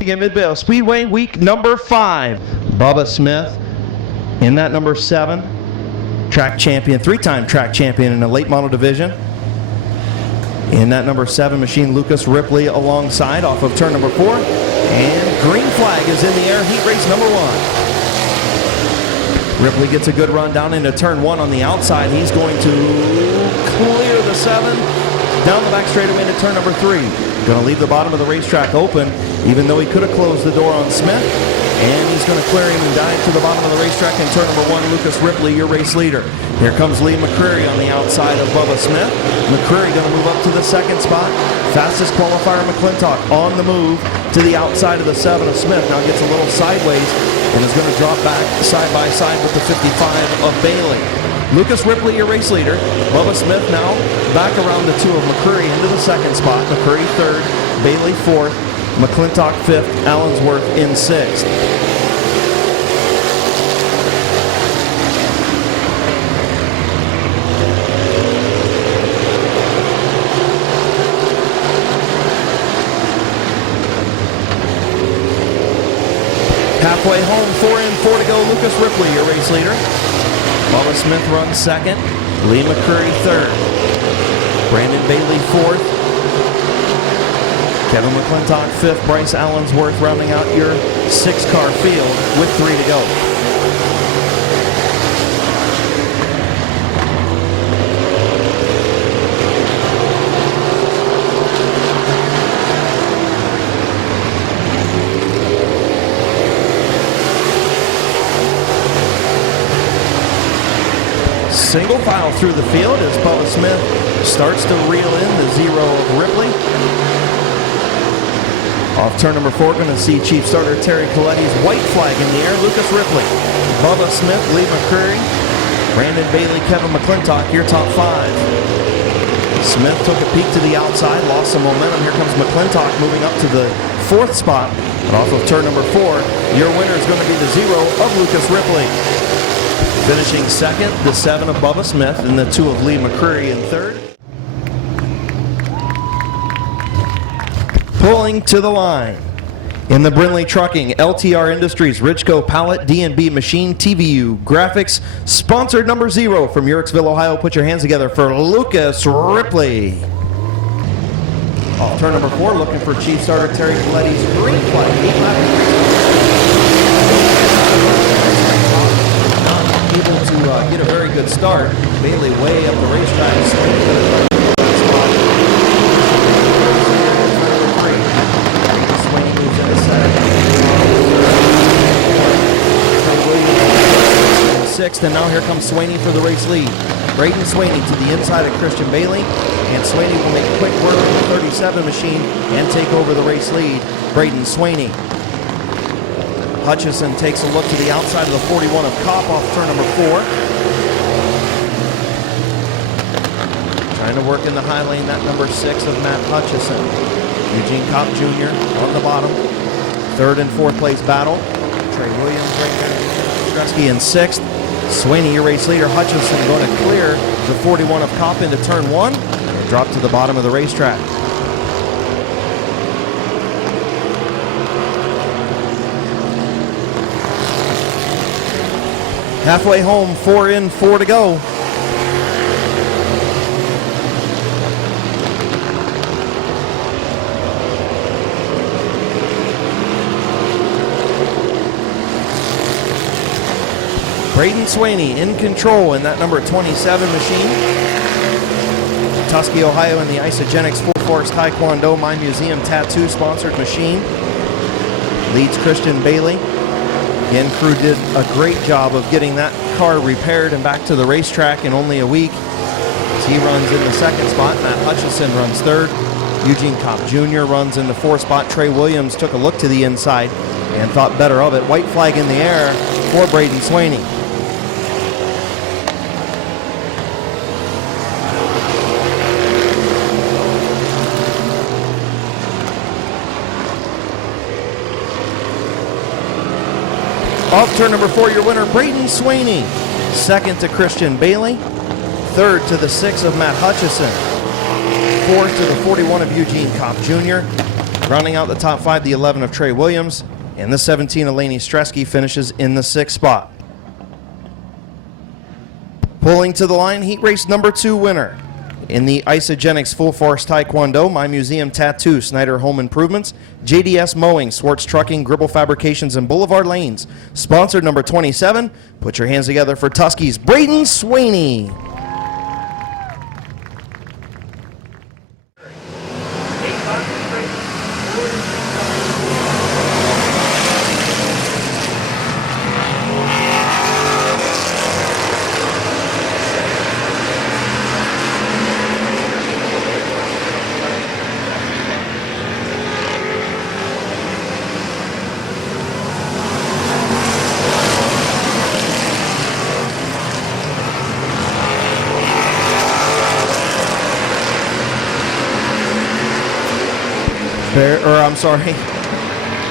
Again, Mid-Vale Speedway week number 5. Bubba Smith in that number 7. Track champion, 3-time track champion in the late model division. In that number 7 machine, Lucas Ripley alongside off of turn number 4. And green flag is in the air, heat race number 1. Ripley gets a good run down into turn 1 on the outside. He's going to clear the 7. Down the back straightaway into turn number 3. Going to leave the bottom of the racetrack open, even though he could have closed the door on Smith. And he's going to clear him and dive to the bottom of the racetrack in turn number 1. Lucas Ripley, your race leader. Here comes Lee McCreary on the outside of Bubba Smith. McCreary going to move up to the 2nd spot. Fastest qualifier McClintock on the move to the outside of the 7 of Smith. Now gets a little sideways and is going to drop back side by side with the 55 of Bailey. Lucas Ripley, your race leader. Bubba Smith now back around the 2 of McCreary into the 2nd spot. McCreary 3rd, Bailey 4th, McClintock 5th, Allensworth in 6th. Halfway home, 4 in, 4 to go. Lucas Ripley, your race leader. Bubba Smith runs 2nd. Lee McCreary 3rd. Brandon Bailey 4th. Kevin McClintock 5th. Bryce Allensworth rounding out your 6-car field with 3 to go. Single file through the field as Bubba Smith starts to reel in the 0 of Ripley. Off turn number 4, going to see Chief Starter Terry Coletti's white flag in the air. Lucas Ripley, Bubba Smith, Lee McCreary, Brandon Bailey, Kevin McClintock, your top 5. Smith took a peek to the outside, lost some momentum. Here comes McClintock moving up to the 4th spot. But off of turn number 4, your winner is going to be the 0 of Lucas Ripley. Finishing 2nd, the 7 of Bubba Smith, and the 2 of Lee McCreary in 3rd. Pulling to the line. In the Brinley Trucking, LTR Industries, Ridgeco Pallet, D&B Machine, TVU Graphics, sponsored number 0 from Yurksville, Ohio. Put your hands together for Lucas Ripley. Off turn number 4, looking for Chief Starter Terry Coletti's green flag. Able to get a very good start. Bailey way up the racetrack. Sweeney moves into 7th. 6th, and now here comes Sweeney for the race lead. Braden Sweeney to the inside of Christian Bailey, and Sweeney will make quick work of the 37 machine and take over the race lead. Braden Sweeney. Hutchison takes a look to the outside of the 41 of Kopp off turn number 4. Trying to work in the high lane, that number 6 of Matt Hutchison. Eugene Kopp Jr. on the bottom. 3rd and 4th place battle. Trey Williams right there. Stresky in 6th. Sweeney, your race leader. Hutchison going to clear the 41 of Kopp into turn 1. And drop to the bottom of the racetrack. Halfway home, 4 in, 4 to go. Braden Sweeney in control in that number 27 machine. Tuskegee, Ohio in the Isogenics Full Force Taekwondo My Museum Tattoo sponsored machine. Leads Christian Bailey. Again, crew did a great job of getting that car repaired and back to the racetrack in only a week. As he runs in the 2nd spot, Matt Hutchison runs 3rd. Eugene Kopp Jr. runs in the 4th spot. Trey Williams took a look to the inside and thought better of it. White flag in the air for Braden Sweeney. Off turn number 4, your winner, Braden Sweeney. 2nd to Christian Bailey. 3rd to the 6 of Matt Hutchison. 4th to the 41 of Eugene Kopp Jr. Rounding out the top 5, the 11 of Trey Williams, and the 17 of Laney Stresky finishes in the 6th spot. Pulling to the line, heat race number 2 winner. In the Isogenics Full Force Taekwondo, My Museum Tattoo, Snyder Home Improvements, JDS Mowing, Swartz Trucking, Gribble Fabrications, and Boulevard Lanes. Sponsored number 27. Put your hands together for Tuskegee Braden Sweeney.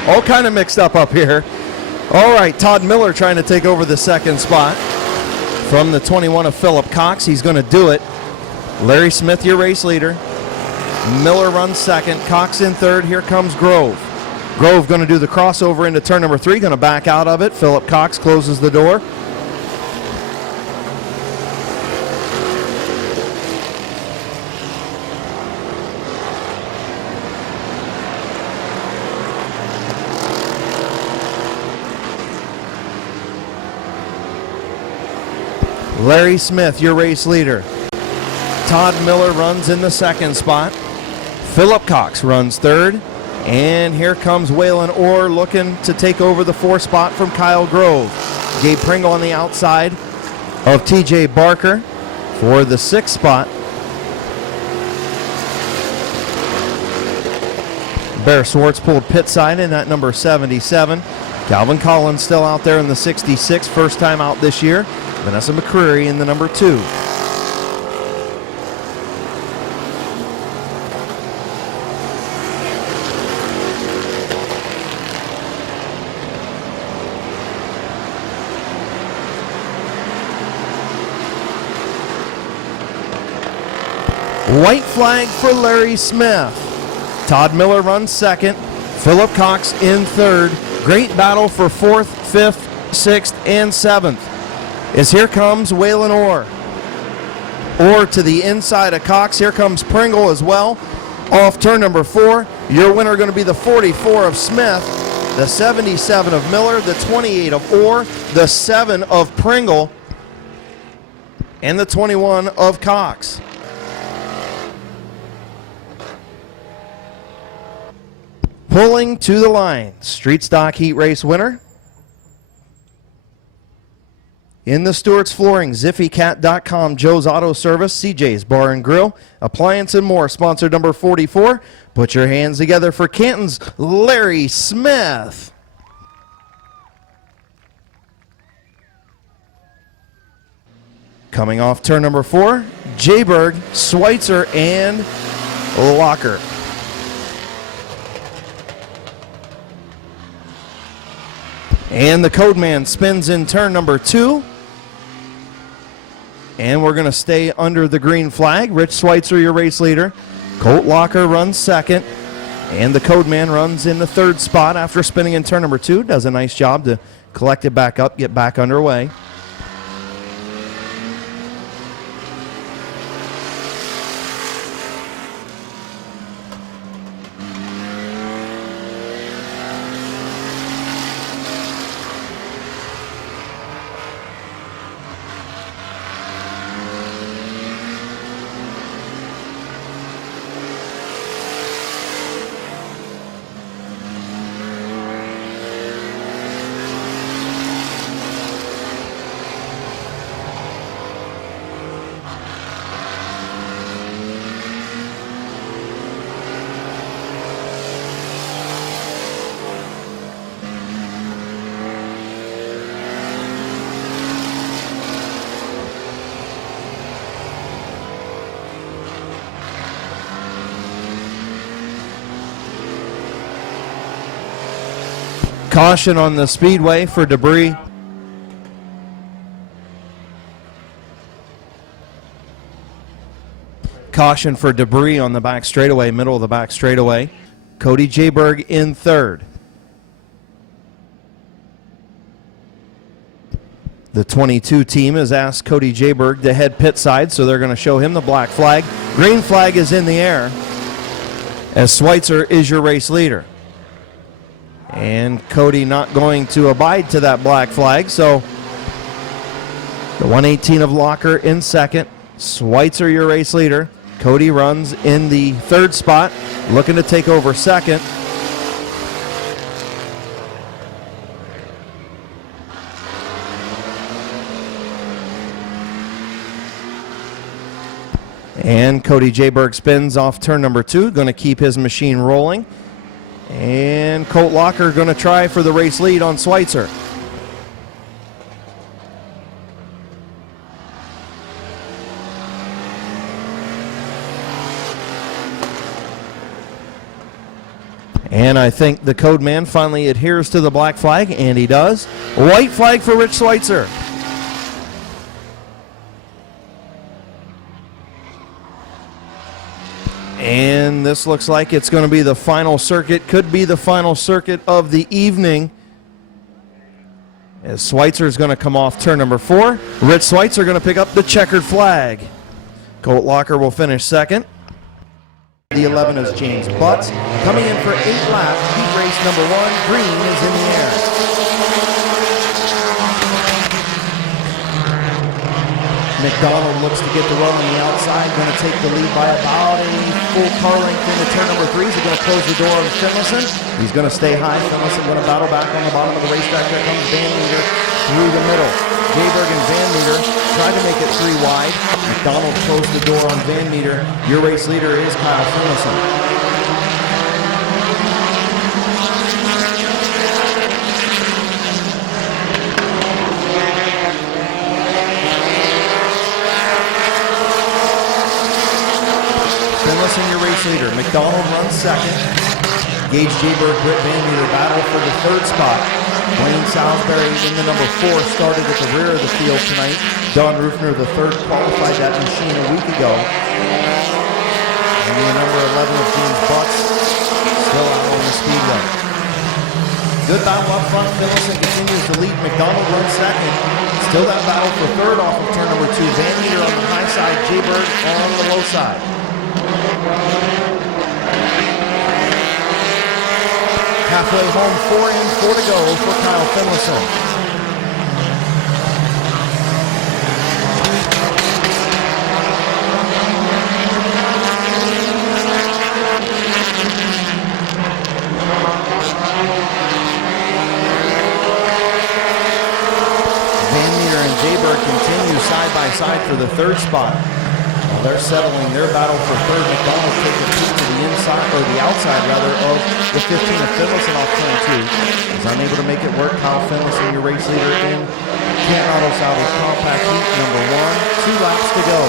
All kind of mixed up here. All right, Todd Miller trying to take over the 2nd spot from the 21 of Philip Cox. He's going to do it. Larry Smith, your race leader. Miller runs 2nd, Cox in 3rd. Here comes Grove. Grove going to do the crossover into turn number 3, going to back out of it. Philip Cox closes the door. Larry Smith, your race leader. Todd Miller runs in the 2nd spot. Philip Cox runs 3rd. And here comes Waylon Orr looking to take over the 4th spot from Kyle Grove. Gabe Pringle on the outside of TJ Barker for the 6th spot. Bear Swartz pulled pit side in at number 77. Calvin Collins still out there in the 66, first time out this year. Vanessa McCreary in the number 2. White flag for Larry Smith. Todd Miller runs 2nd. Philip Cox in 3rd. Great battle for 4th, 5th, 6th, and 7th. As here comes Waylon Orr. Orr to the inside of Cox. Here comes Pringle as well. Off turn number 4. Your winner going to be the 44 of Smith, the 77 of Miller, the 28 of Orr, the 7 of Pringle, and the 21 of Cox. Pulling to the line, Street Stock Heat Race winner. In the Stewart's Flooring, ZiffyCat.com, Joe's Auto Service, CJ's Bar and Grill, Appliance and More, sponsor number 44. Put your hands together for Canton's Larry Smith. Coming off turn number 4, Jayberg, Schweitzer, and Locker. And the code man spins in turn number 2. And we're going to stay under the green flag. Rich Schweitzer, your race leader. Colt Locker runs 2nd. And the code man runs in the 3rd spot after spinning in turn number 2. Does a nice job to collect it back up, get back underway. Caution on the speedway for debris. Caution for debris on the back straightaway, middle of the back straightaway. Cody Jayberg in third. The 22 team has asked Cody Jayberg to head pit side, so they're going to show him the black flag. Green flag is in the air as Schweitzer is your race leader. And Cody not going to abide to that black flag, so the 118 of Locker in second. Schweitzer your race leader. Cody runs in the third spot, looking to take over second. And Cody Jayberg spins off turn number 2, going to keep his machine rolling. And Colt Locker going to try for the race lead on Schweitzer. And I think the code man finally adheres to the black flag, and he does. White flag for Rich Schweitzer. And this looks like it's going to be the final circuit, could be the final circuit of the evening. As Schweitzer is going to come off turn number 4. Rich Schweitzer going to pick up the checkered flag. Colt Locker will finish second. The 11 is James Butts. Coming in for 8 laps, heat race number 1, green is in the air. McDonald looks to get the run on the outside, going to take the lead by about a full car length into turn number 3. He's going to close the door on Finlayson. He's going to stay high. Finlayson going to battle back on the bottom of the racetrack. There comes Van Meter through the middle. Jayberg and Van Meter trying to make it 3 wide. McDonald closed the door on Van Meter. Your race leader is Kyle Finlayson. Your race leader. McDonald runs second. Gage Jayberg, Britt Van Meter battle for the third spot. Wayne Salisbury in the number 4 started at the rear of the field tonight. Don Rufner, the third, qualified that machine a week ago. And the number 11 of James Butts still out on the speedway. Good battle up front. Finlayson continues to lead. McDonald runs second. Still that battle for third off of turn number 2. Van Meter on the high side. Jayberg on the low side. Halfway home, 4 in, 4 to go for Kyle Finlayson. Van Meter and Jayberg continue side by side for the third spot. They're settling their battle for third. McDonald taking a peek to the inside, or the outside rather, of the 15 of Finlayson off turn 2. Is unable to make it work. Kyle Finlayson, your race leader in Canton Auto Salvage Compact Heat number 1. 2 laps to go.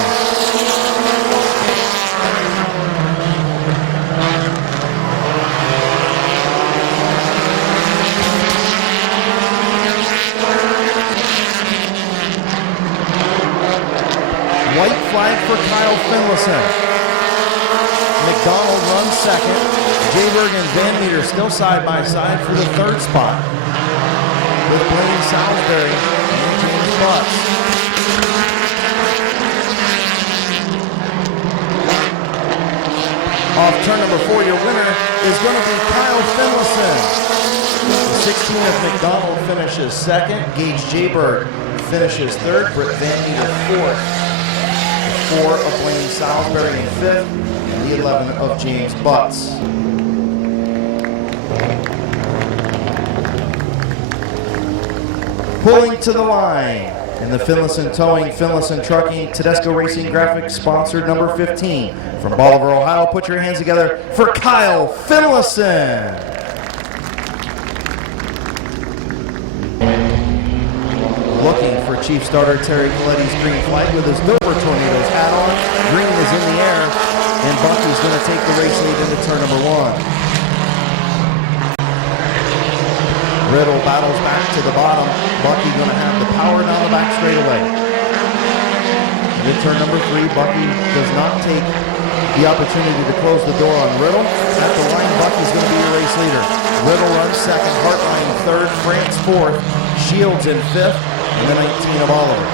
White flag for Kyle Finlayson. McDonald runs second. Jayberg and Van Meter still side by side for the third spot, with Blaine Salisbury and James Butts. Off turn number 4, your winner is going to be Kyle Finlayson. The 16 of McDonald finishes second. Gage Jayberg finishes third. Britt Van Meter 4th. 4 of Blaine Salisbury in 5th, and the 11 of James Butts. Pulling to the line, and the Finlayson Towing, Finlayson Trucking, Tedesco Racing Graphics sponsored number 15. From Bolivar, Ohio, put your hands together for Kyle Finlayson. Looking for Chief Starter Terry Coletti's green flag with his Dover Tornadoes hat on. Green is in the air, and Bucky's going to take the race lead into turn number 1. Riddle battles back to the bottom. Bucky going to have the power down the back straightaway. Into turn number 3, Bucky does not take the opportunity to close the door on Riddle. At the line, Bucky's going to be your race leader. Riddle runs second, Hartline third, France fourth, Shields in fifth, and the 19 of Oliver.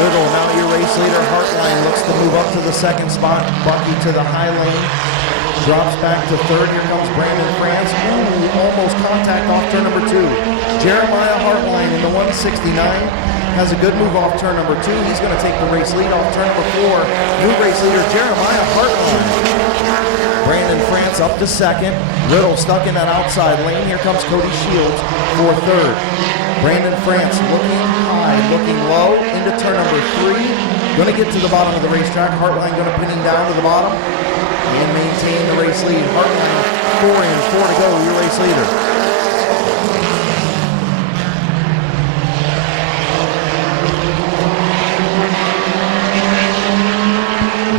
Riddle now your race leader. Hartline looks to move up to the second spot. Bucky to the high lane. Drops back to third. Here comes Brandon France. Ooh, almost contact off turn number 2. Jeremiah Hartline in the 169 has a good move off turn number 2. He's going to take the race lead off turn number 4. New race leader Jeremiah Hartline. Brandon France up to second. Riddle stuck in that outside lane. Here comes Cody Shields for third. Brandon France looking high, looking low into turn number 3. Going to get to the bottom of the racetrack. Hartline going to pin him down to the bottom and maintain the race lead. Hartline 4 in, 4 to go, your race leader.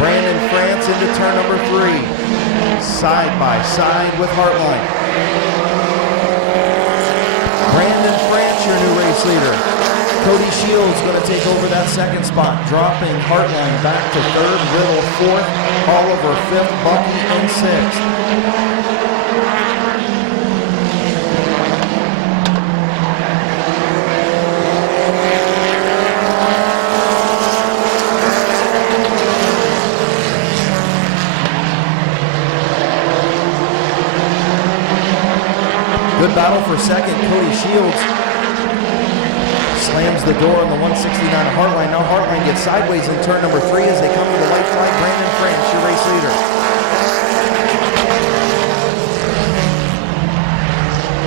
Brandon France into turn number 3. Side by side with Hartline. Brandon France, your new race leader. Cody Shields going to take over that second spot, dropping Hartline back to third, Riddle fourth, Oliver fifth, Bucky in sixth. Good battle for second. Cody Shields slams the door on the 169 of Hartline. Now Hartline gets sideways in turn number 3 as they come to the white flag. Brandon France, your race leader.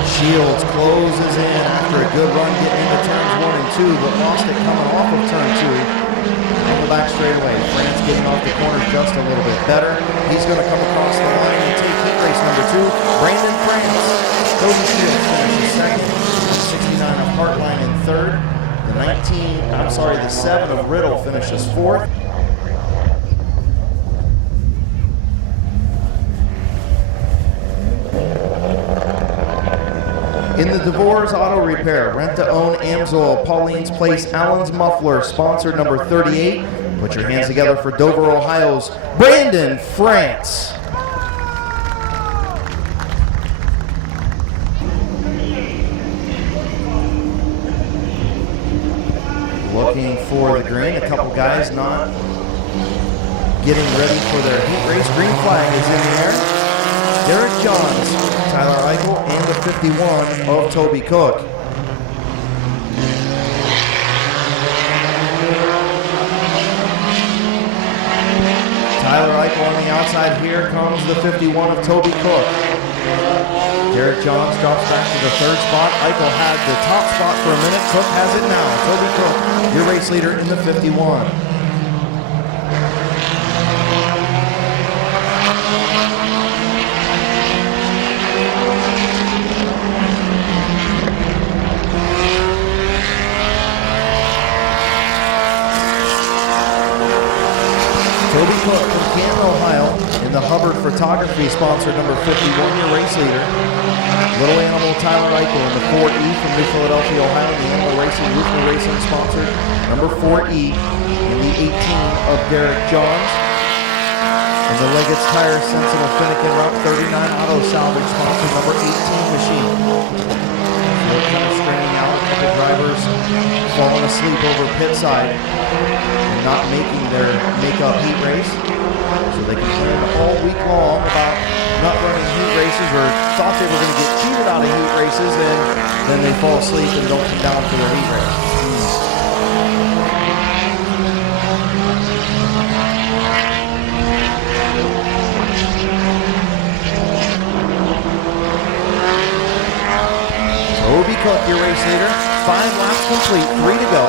Shields closes in after a good run getting into turns 1 and 2, but lost it coming off of turn 2 on the back straightaway. France getting off the corners just a little bit better. He's going to come across the line and take heat race number 2. Brandon France. Cody Shields finishes second. 69 of Hartline in third. The 7 of Riddle finishes fourth. In the DeVore's Auto Repair, rent to own Amsoil, Pauline's Place, Allen's Muffler, sponsor number 38. Put your hands together for Dover, Ohio's Brandon France. Looking for the green. A couple guys not getting ready for their heat race. Green flag is in the air. Derek Johns, Tyler Eichel, and the 51 of Toby Cook. Tyler Eichel on the outside. Here comes the 51 of Toby Cook. Derek Johns drops back to the third spot. Eichel had the top spot for a minute. Cook has it now. Toby Cook, your race leader in the 51. Toby Cook from Canton, Ohio, in the Hubbard Photography, sponsor number 51, your race leader. Little Animal Tyler Eichel in the 4E from New Philadelphia, Ohio, the Animal Racing, Roofer Racing sponsor number 4E, and the 18 of Derek Johns. And the Leggett's Tire Sensible Finnegan Route 39 Auto Salvage sponsor number 18 machine. Field kind of straining out, a couple drivers falling asleep over pit side and not making their make-up heat race. So they complained all week long about not running heat races, or thought they were going to get cheated out of heat races, and then they fall asleep and don't come down for their heat race. Toby Cook, your race leader. 5 laps complete, 3 to go.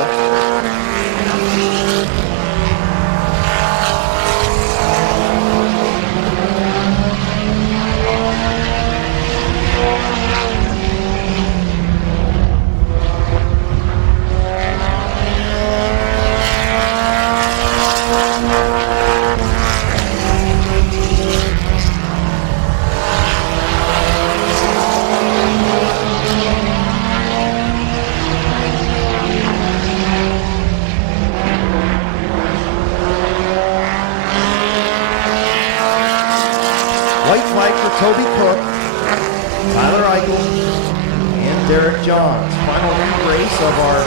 Toby Cook, Tyler Eichel, and Derek Johns. Final heat race of our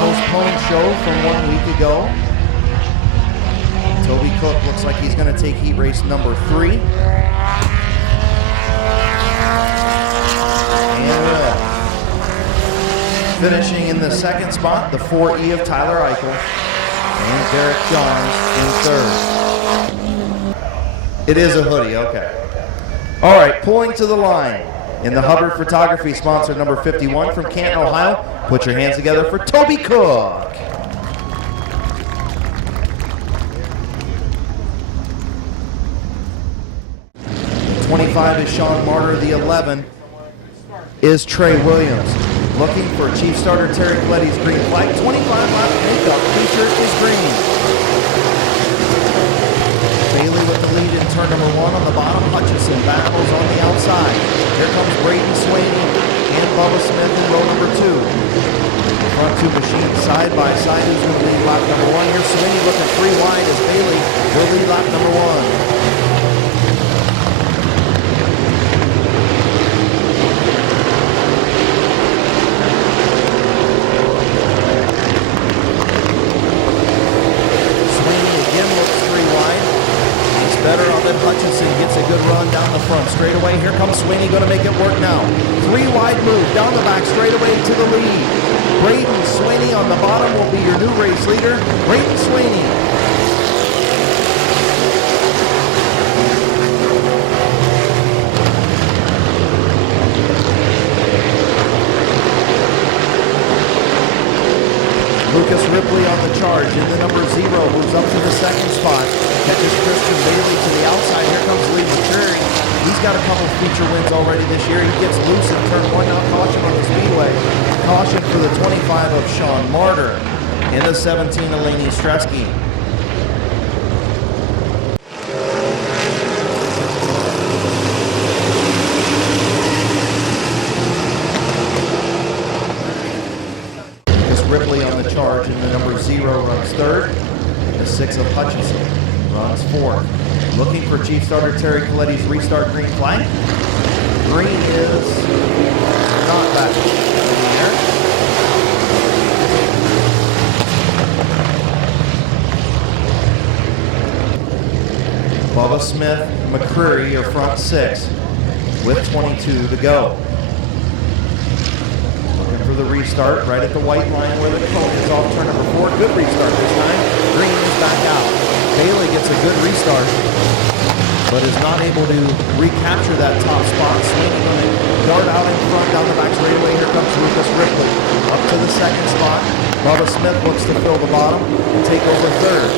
postponed show from 1 week ago. Toby Cook looks like he's going to take heat race number 3. And finishing in the second spot, the 4E of Tyler Eichel and Derek Johns in third. It is a hoodie, okay. All right, pulling to the line in the Hubbard Photography sponsor number 51 from Canton, Ohio. Put your hands together for Toby Cook. 25 is Sean Martyr. The 11 is Trey Williams. Looking for Chief Starter Terry Coletti's green flag. 25 lap makeup. T-shirt is green. Bailey with the lead in turn number 1 on the bottom. Hutchinson battles on the outside. Here comes Braden Swaney and Bubba Smith in row number 2. The front two machines side by side. Who's going to lead lap number 1? Here's Swaney looking 3 wide as Bailey will lead lap number 1. Hutchinson gets a good run down the front straightaway. Here comes Swaney, going to make it work now. 3 wide move down the back straightaway to the lead. Braden Swaney on the bottom will be your new race leader. Braden Swaney. Lucas Ripley on the charge in the number 0, moves up to the second spot. Catches Christian Bailey to the outside. Here comes Lee McCurry. He's got a couple feature wins already this year. He gets loose in turn 1. Now caution on the speedway. Caution for the 25 of Sean Martyr. In the 17, Eleni Stresky. Ripley on the charge, and the number 0 runs 3rd. The 6 of Hutchinson runs 4th. Looking for Chief Starter Terry Coletti's restart green flag. Green is not back in there. Bubba Smith, McCreary, your front 6 with 22 to go. For the restart, right at the white line where the cone is off turn number 4. Good restart this time. Green is back out. Bailey gets a good restart, but is not able to recapture that top spot. Swinging on it, dart out in front, down the back straightaway. Here comes Lucas Ripley up to the second spot. Bubba Smith looks to fill the bottom and take over 3rd.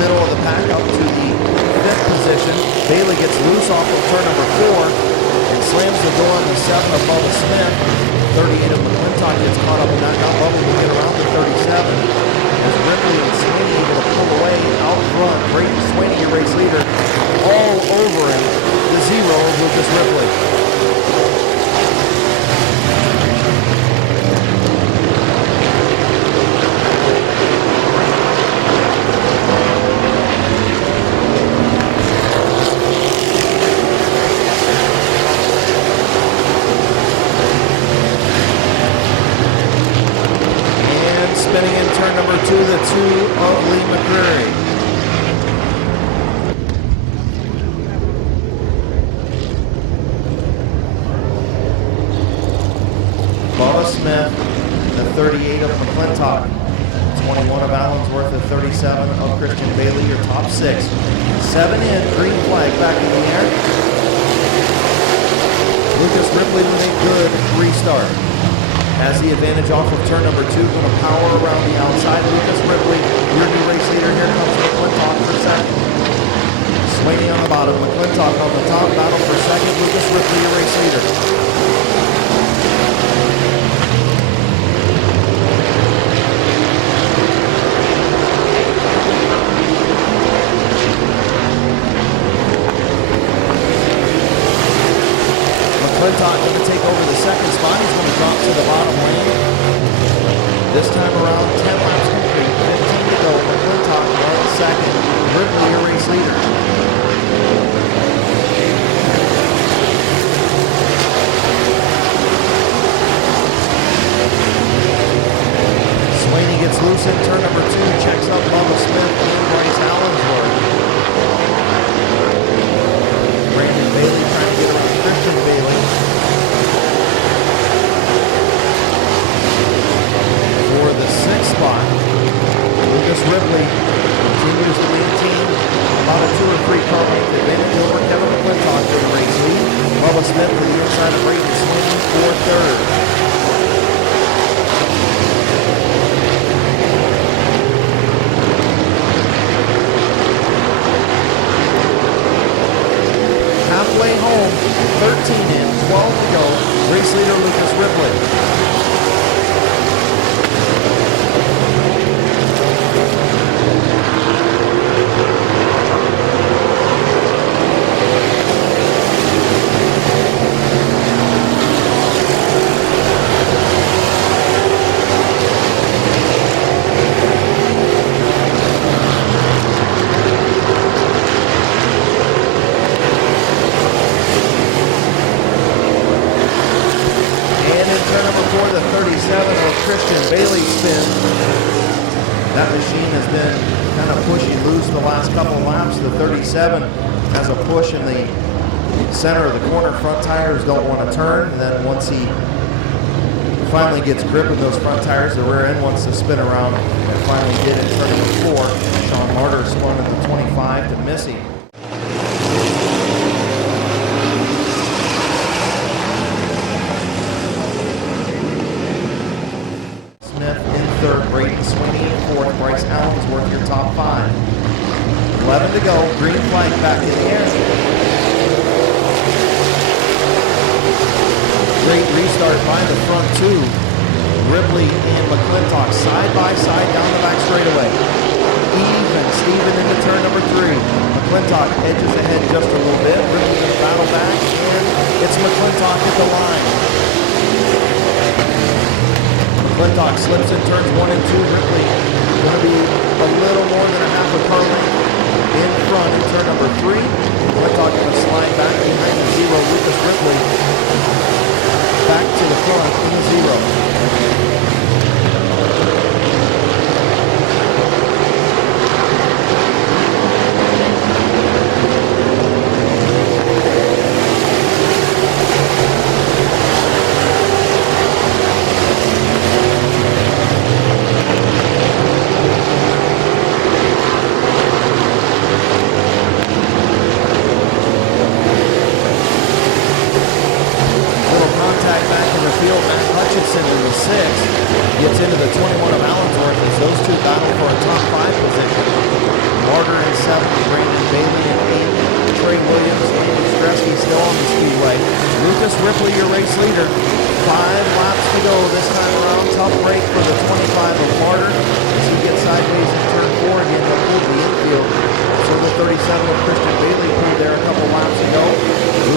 Middle of the pack up to the 5th position. Bailey gets loose off of turn number 4 and slams the door on the 7 of Bubba Smith. 38 of McClintock gets caught up in that. Now Bubba will get around to 37. As Ripley and Swaney able to pull away out front. Braden Swaney, your race leader, all over him. The 0 of Lucas Ripley. Spinning in turn number 2, the 2 of Lee McCreary. Bubba Smith, the 38 of McClintock. 21 of Allensworth, the 37 of Christian Bailey, your top 6. 7 in, green flag back in the air. Lucas Ripley with a good restart. Has the advantage off of turn number 2, going to power around the outside. Lucas Ripley, your new race leader. Here comes McClintock for 2nd. Swaney on the bottom, McClintock on the top. Battle for 2nd. Lucas Ripley, your race leader. McClintock going to take over the This time around, 10 laps complete, 15 to go. McClintock runs second. Ripley, your race leader. Slaney gets loose in turn number 2, checks up Bubba Smith and Bryce Allensworth. Brandon Bailey trying to get around Christian Bailey. For the 6th spot, Lucas Ripley continues to maintain about a 2 or 3 car length advantage over Kevin McClintock for the race lead. Bubba Smith to the inside of Brayden Slaney for 3rd. Halfway home, 13 in, 12 to go. Race leader Lucas Ripley. Christian Bailey spin. That machine has been kind of pushy loose the last couple of laps. The 37 has a push in the center of the corner. Front tires don't want to turn. And then once he finally gets grip with those front tires, the rear end wants to spin around. And finally did in turn number 4. Sean Martyr spun at the 25 to Missy. Third, Brayden Slaney in 4th, Bryce Allensworth, your top 5. 11 to go, green flag back in the air. Great restart by the front 2. Ripley and McClintock side by side down the back straightaway. Even Steven into turn number 3. McClintock edges ahead just a little bit. Ripley going to battle back, and it's McClintock at the line. McClintock slips in turns 1 and 2. Ripley going to be a little more than a half a car length in front in turn number 3. McClintock going to slide back behind the 0. Lucas Ripley back to the front in the 0. Gets into the 21 of Allensworth as those two battle for a top 5 position. Martyr in 7th, Brandon Bailey in 8th, Trey Williams and Stresky still on the speedway. Lucas Ripley, your race leader. 5 laps to go this time around. Tough break for the 25 of Martyr as he gets sideways in turn 4 again to pull the infield. So the 37 of Christian Bailey pulled there a couple laps ago.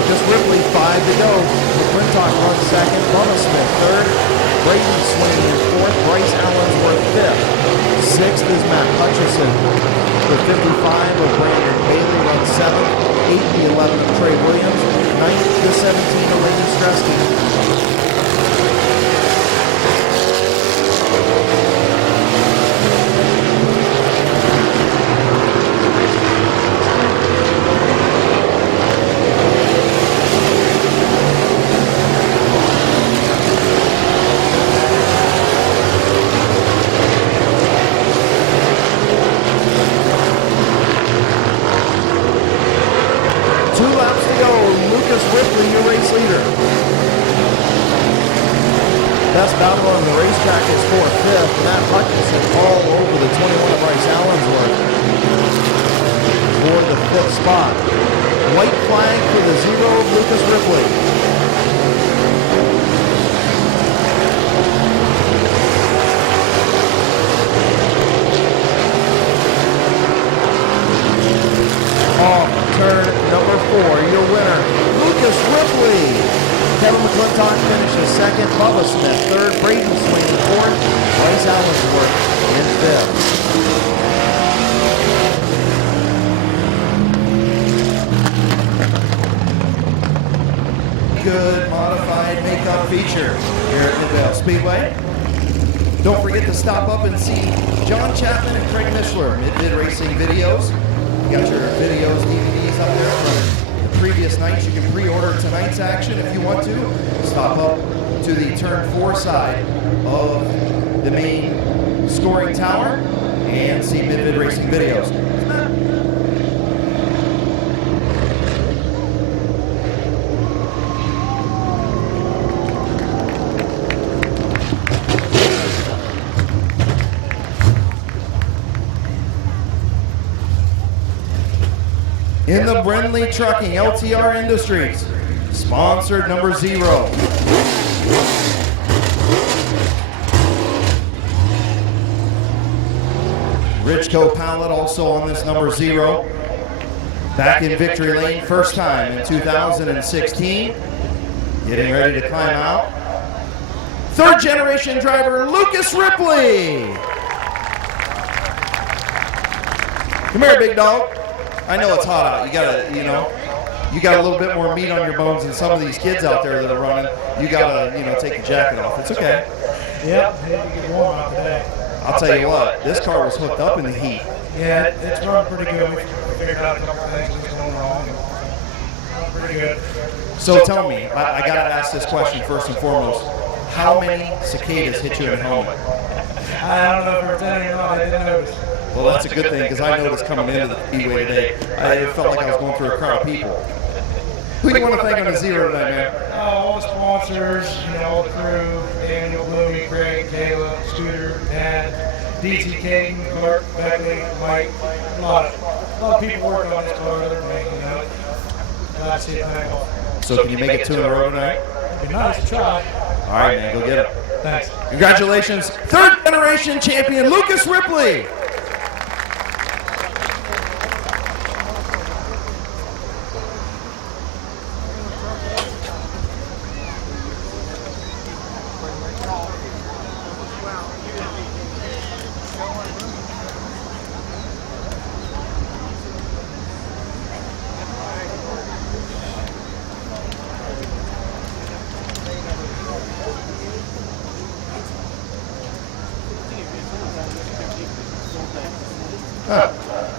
Lucas Ripley, 5 to go. McClintock runs 2nd, Bubba Smith 3rd. Brayden Slaney in 4th, Bryce Allensworth 5th. 6th is Matt Hutchison. The 55 of Brandon Bailey runs 7th. 8th, the 11 of Trey Williams. 9th, the 17 of Lady Stresky. Ripley, your race leader. Best battle on the racetrack is for 5th. Matt Hutchinson all over the 21 of Bryce Allensworth for the 5th spot. White flag for the 0 of Lucas Ripley. Off turn number 4, your winner, Lucas Ripley. Kevin McClintock finishes 2nd, Bubba Smith 3rd, Brayden Slaney 4th, Bryce Sallingsworth in fifth. Good modified makeup feature here at Midvale Speedway. Don't forget to stop up and see John Chapman and Craig Mishler, Mid-Vid Racing videos. You got your videos, DVDs up there from the previous nights. You can pre-order tonight's action if you want to. Stop up to the turn 4 side of the main scoring tower and see Mid-Vid Racing videos. In the Brindley Trucking LTR Industries, sponsored number 0. Richco Pallet also on this number 0. Back in victory lane, first time in 2016. Getting ready to climb out. Third generation driver, Lucas Ripley. Come here, big dog. I know it's hot out. You gotta, you got a little bit more meat on your bones than some of these kids out there that are running. You gotta, take the jacket off. It's okay. Yep, had to get warm out today. I'll tell you what, this car was hooked up in the heat. Yeah, it's run pretty good. We figured out a couple things that was going wrong. Run pretty good. So tell me, I gotta ask this question first and foremost. How many cicadas hit you in the helmet? I don't know if we're telling you or not. I didn't notice. Well, that's a good thing because I noticed coming into the speedway today, I felt like I was going through a crowd of people. Who do you want to thank on the 0 tonight, man? All the sponsors, all the crew, Daniel, Bloomie, Craig, Caleb, Scooter, Dad, DT King, Clark, Beckley, Mike, a lot of people working on this car other than me, Glad to see it paying off. So can you make it 2 in a row tonight? It'd be nice to try. All right, man, go get it. Thanks. Congratulations, third generation champion, Lucas Ripley.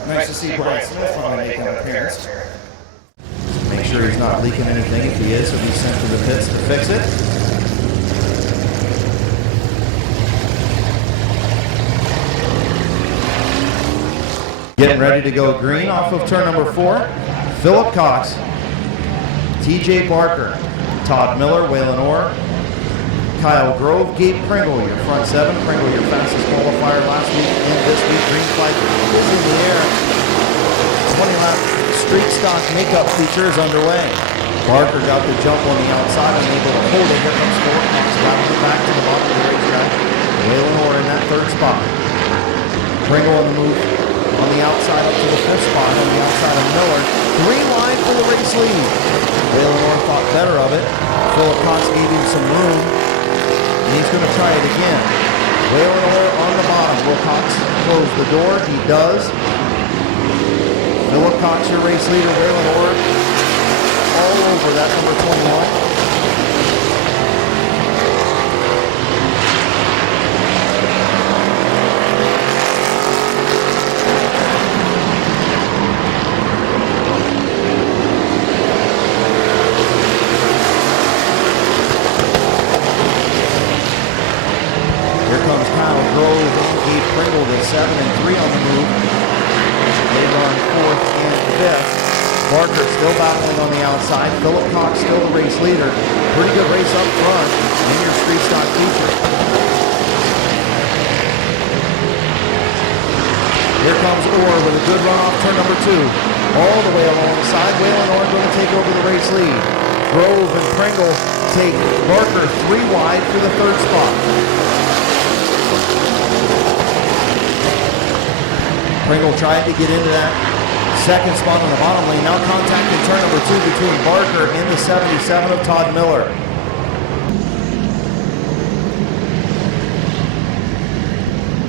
Nice to see Brian Smith finally making an appearance. Make sure he's not leaking anything. If he is, he'll be sent to the pits to fix it. Getting ready to go green off of turn number 4. Philip Cox, TJ Barker, Todd Miller, Waylon Orr, Kyle Grove, Gabe Pringle, your front 7. Pringle, your fastest qualifier last week and this week. Green flag is in the air. 20-lap street stock makeup feature is underway. Barker got the jump on the outside, unable to hold it. Here comes Philip Cox, battling back to the bottom of the racetrack. Waylon Orr in that 3rd spot. Pringle on the move on the outside up to the 5th spot on the outside of Miller. 3 wide for the race lead. Waylon Orr thought better of it. Philip Cox gave him some room. And he's going to try it again. Waylon Orr on the bottom. Will Cox close the door? He does. Philip Cox, your race leader. Waylon Orr all over that number 21. Pringle with 7 and 3 on the move. They run 4th and 5th. Barker still battling on the outside. Philip Cox still the race leader. Pretty good race up front in your street stock feature. Here comes Orr with a good run off turn number 2. All the way alongside. Waylon Orr going to take over the race lead. Grove and Pringle take Barker 3 wide for the 3rd spot. Pringle tried to get into that 2nd spot on the bottom lane. Now contact in turn number 2 between Barker and the 77 of Todd Miller.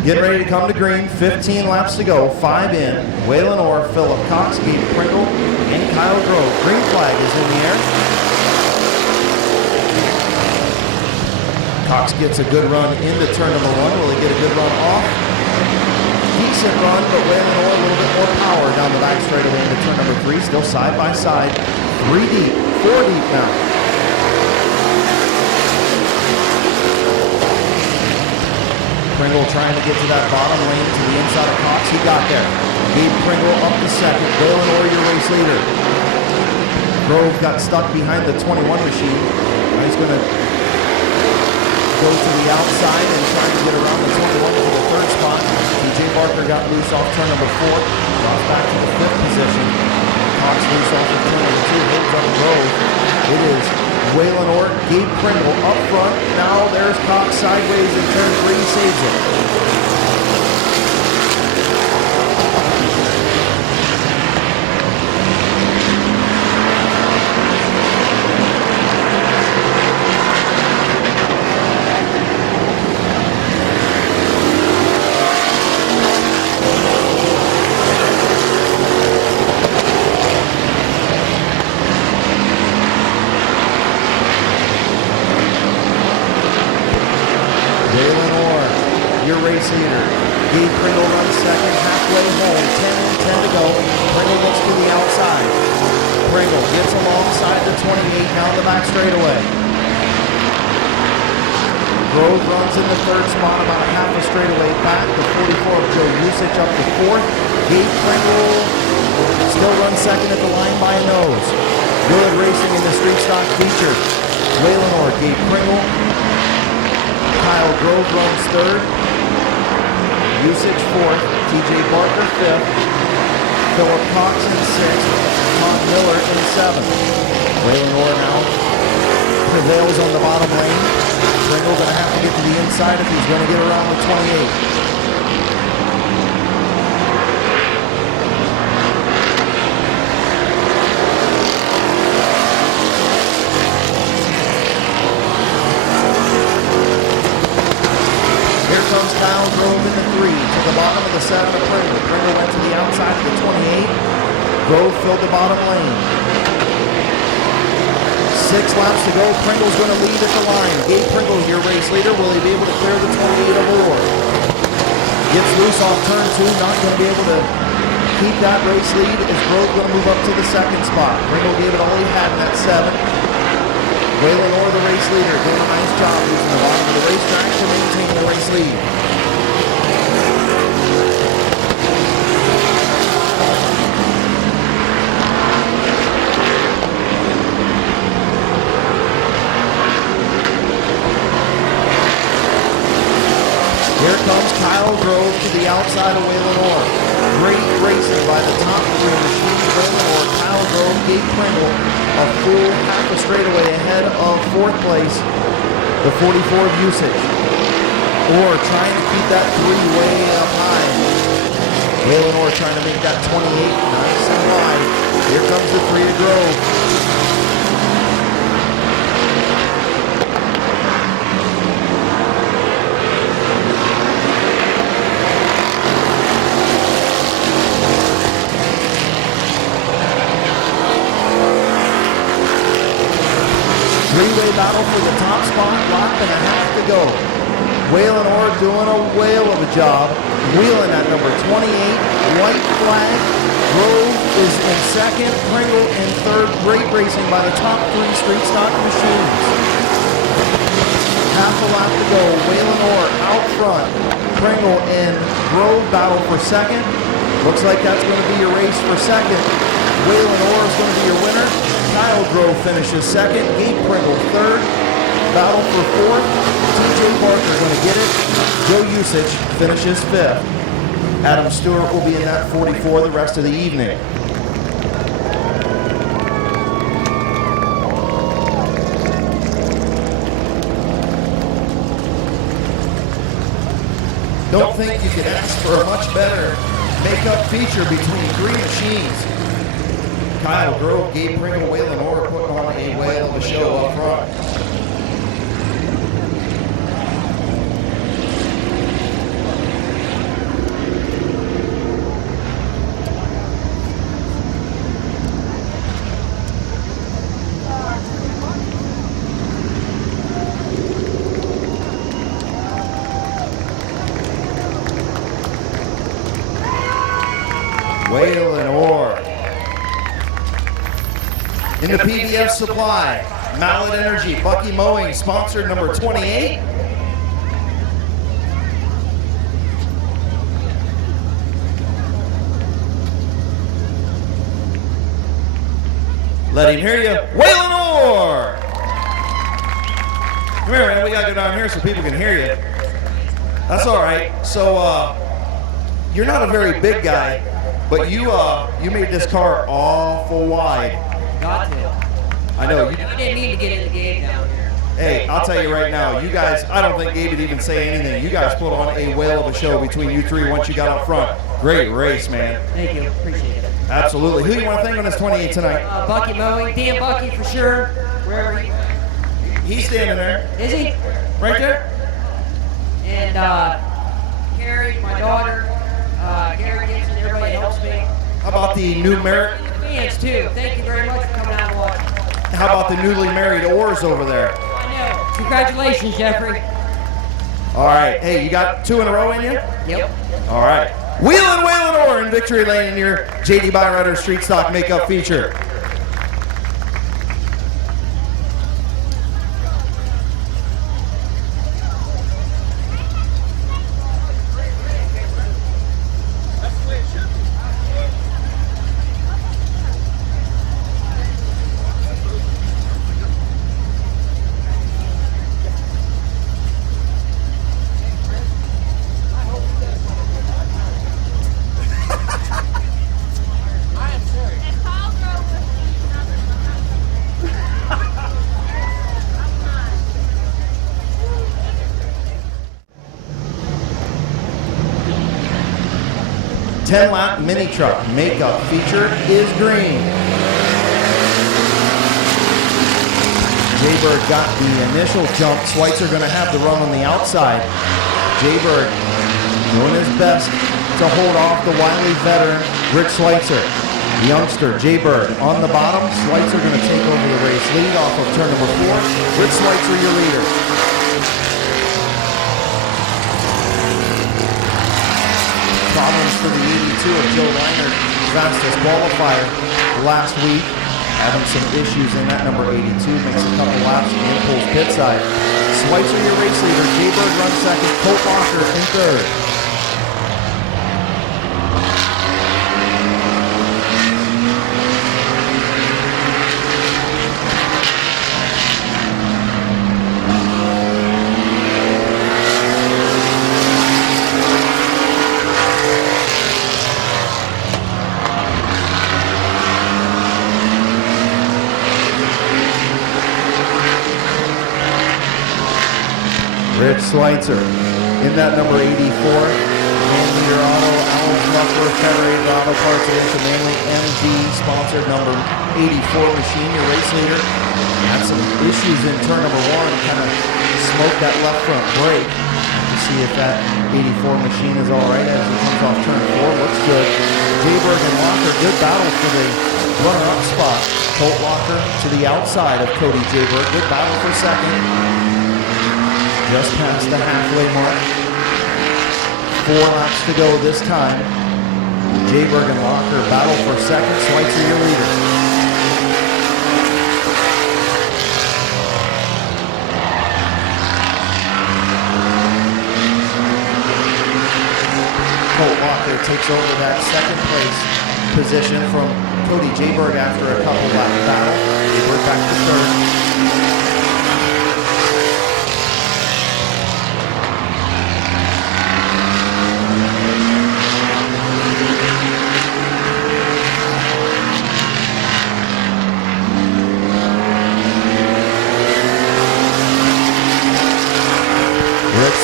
Getting ready to come to green. 15 laps to go. 5 in. Waylon Orr, Philip Cox, Gabe Pringle, and Kyle Grove. Green flag is in the air. Cox gets a good run into turn number 1. Will he get a good run off? Decent run, but Waylon Orr a little bit more power down the back straightaway into turn number 3. Still side by side. 3 deep. 4 deep now. Pringle trying to get to that bottom lane to the inside of Cox. He got there. Gabe Pringle up to second. Waylon Orr, your race leader. Grove got stuck behind the 21 machine. Now he's going to go to the outside and try to get around the 21 for the 3rd spot. TJ Barker got loose off turn number 4. Drops back to the 5th position. Cox loose off of turn number 2. Holds up Grove. It is Waylon Orr, Gabe Pringle up front. Now there's Cox sideways in turn 3, saves it. Race leader. Gabe Pringle runs second, halfway home, 10 to go. Pringle looks to the outside. Pringle gets alongside the 28, down the back straightaway. Grove runs in the 3rd spot, about a half a straightaway back. The 44 of Joe Usage up to 4th. Gabe Pringle still runs second at the line by a nose. Good racing in the street stock feature. Waylon Orr, Gabe Pringle. Kyle Grove runs 3rd. Usage 4th, TJ Barker 5th, Philip Cox in 6th, Tom Miller in 7th. Waylon Orr now prevails on the bottom lane. Pringle going to have to get to the inside if he's going to get around the 28. Kyle Grove in the 3 to the bottom of the 7 of Pringle. Pringle went to the outside of the 28. Grove filled the bottom lane. 6 laps to go. Pringle's going to lead at the line. Gabe Pringle, your race leader. Will he be able to clear the 28 of Orr? Gets loose off turn 2. Not going to be able to keep that race lead. Is Grove going to move up to the 2nd spot? Pringle gave it all he had in that 7. Waylon Orr, the race leader, doing a nice job using the bottom of the racetrack to maintain the race lead. Here comes Kyle Grove to the outside of Waylon Orr. Great racing by the top 3 machines. Waylon Orr, Kyle Grove, Gabe Pringle, a full half a straightaway ahead of 4th place, the 44 of Usage. Orr trying to keep that 3 way up high. Waylon Orr trying to make that 28 nice and wide. Here comes the 3 of Grove. Three-way battle for the top spot, lap and a half to go. Waylon Orr doing a whale of a job. Wheeling at number 28, white flag. Grove is in 2nd, Pringle in 3rd. Great racing by the top 3 street stock machines. Half a lap to go. Waylon Orr out front. Pringle and Grove battle for 2nd. Looks like that's going to be your race for 2nd. Waylon Orr is going to be your winner. Kyle Grove finishes 2nd. Gabe Pringle 3rd. Battle for 4th. TJ Barker going to get it. Joe Usage finishes 5th. Adam Stewart will be in that 44 the rest of the evening. Don't think you could ask for a much better make-up feature between 3 machines. Kyle Grove, Gabe Pringle, Waylon Orr putting on a whale of a show up front. Waylon Orr. In the PBF Supply, Mallet Energy, Bucky Mowing, sponsored number 28. Let him hear you. Waylon Orr! Come here, man. We gotta go down here so people can hear you. That's all right. So, you're not a very big guy, but you made this car awful wide. Got to. I know. You didn't need to get in the game down here. Hey, I'll tell you right now, you guys, I don't think Gabe would even say anything. You guys put on a whale of a show between you three once you got up front. Great race, man. Thank you. Appreciate it. Absolutely. Who do you want to thank on this 28 tonight? Bucky Mowing. Dan Bucky for sure. Wherever he He's standing there. is. He? Right there? And Carrie, my daughter. Gary Gibson, everybody helps me. How about the new married? Fans too. Thank you very much for coming out and watching. How about the newly married Orrs over there? I know. Congratulations, Jeffrey. All right. Hey, you got 2 in a row in you? Yep. All right. Waylon Orr in victory lane in your JD Byrider Street Stock Makeup feature. Ten-lap mini truck makeup feature is green. Jaybird got the initial jump. Schweitzer going to have the run on the outside. Jaybird doing his best to hold off the wily veteran, Rick Schweitzer. Youngster, Jaybird on the bottom. Schweitzer going to take over the race lead off of turn number 4. Rick Schweitzer, your leader. Problems for the 82 of Joe Reiner, fastest qualifier last week. Having some issues in that number 82, makes a couple laps and pulls pit side. Schweitzer, your race leader. Jaybird runs second. Colt Walker in third. Rich Schweitzer in that number 84. Manleader Auto, Alan Fluffler, Federated Auto Parts, and Manly MV sponsored number 84 machine, your race leader. Had some issues in turn number 1, kind of smoked that left front brake to see if that 84 machine is all right as he comes off turn 4. Looks good. Jaybird and Walker, good battle for the runner-up spot. Colt Walker to the outside of Cody Jaybird. Good battle for second. Just past the halfway mark. 4 laps to go this time. Jaybird and Walker battle for second. Schweitzer, your leader. Colt Walker takes over that second place position from Cody Jaybird after a couple lap battle. Jaybird back to third.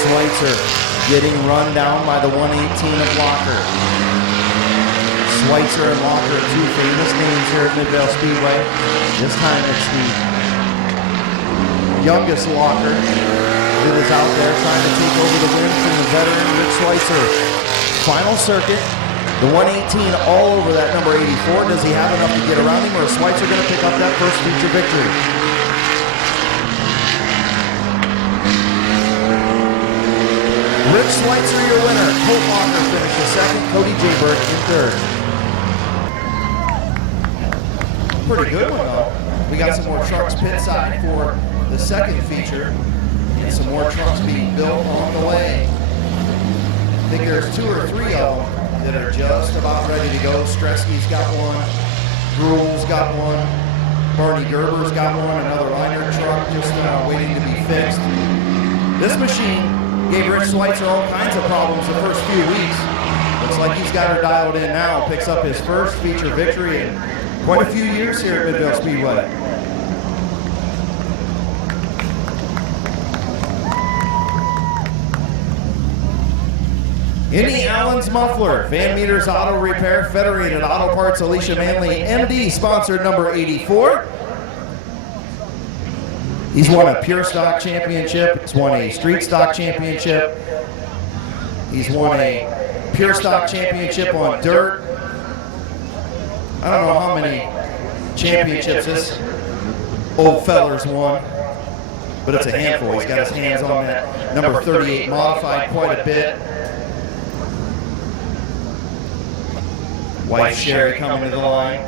Schweitzer getting run down by the 118 of Walker. Schweitzer and Walker, 2 famous names here at Midvale Speedway. This time it's the youngest Walker that is out there trying to take over the win from the veteran Rick Schweitzer. Final circuit, the 118 all over that number 84. Does he have enough to get around him, or is Schweitzer going to pick up that first feature victory? Rick Schweitzer, your winner. Colt Walker finishes second. Cody Jaybird in third. pretty good one though. We got some more trucks pit side for the second feature, and some more trucks being built on the way. I think there's 2 or 3 of them that are just about ready to go. Stresky's got one, Gruel's got one, Barney Gerber's got one, another liner truck just waiting to be fixed. This machine gave Rich Schweitzer all kinds of problems the first few weeks. Looks like he's got her dialed in now. Picks up his first feature victory in quite a few years here at Midvale Speedway. Indy Allen's Muffler, Van Meter's Auto Repair, Federated Auto Parts, Alicia Manley, MD, sponsored number 84. He's won a Pure Stock Championship. He's won a Street Stock Championship. He's won a Pure Stock Championship on dirt. I don't know how many championships this old feller's won, but it's a handful. He's got his hands on that number 38 modified quite a bit. Wife Sherry coming to the line.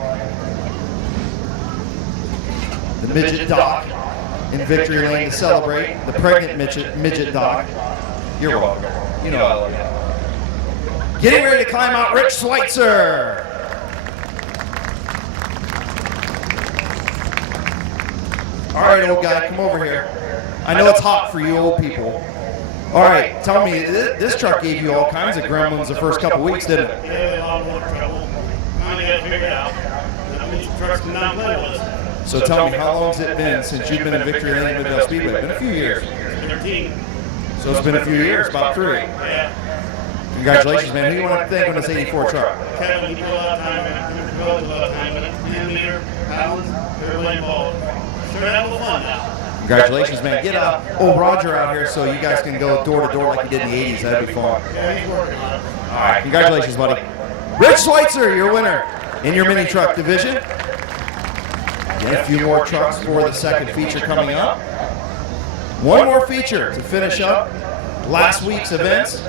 The midget Doc in victory lane to celebrate. The pregnant midget Doc. You're welcome. You know I love you. Getting ready to climb out, Rich Schweitzer. All right, old guy, come over here. I know it's hot for you old people. All right, tell me, this truck gave you all kinds of gremlins the first couple weeks, didn't it? Yeah, a lot of trouble. Finally got it figured out. I mean, trucks can not play with us. So tell me, how long's it been since you've been in victory lane at Midvale Speedway? It's been a few years. 13. So it's been a few years, about 3. Yeah. Congratulations, man. Who do you want to thank on this 84 truck? Kevin, he put a lot of time in it. He put a lot of time in it. Hand meter, Collins, everybody involved. Started having a little fun now. Congratulations, man. Get old Roger out here so you guys can go door to door like you did in the 80s. That'd be fun. Yeah, he's working on it. All right, congratulations, buddy. Rich Schweitzer, your winner in your mini truck division. Again, a few more trucks for the second feature coming up. One more feature to finish up last week's events,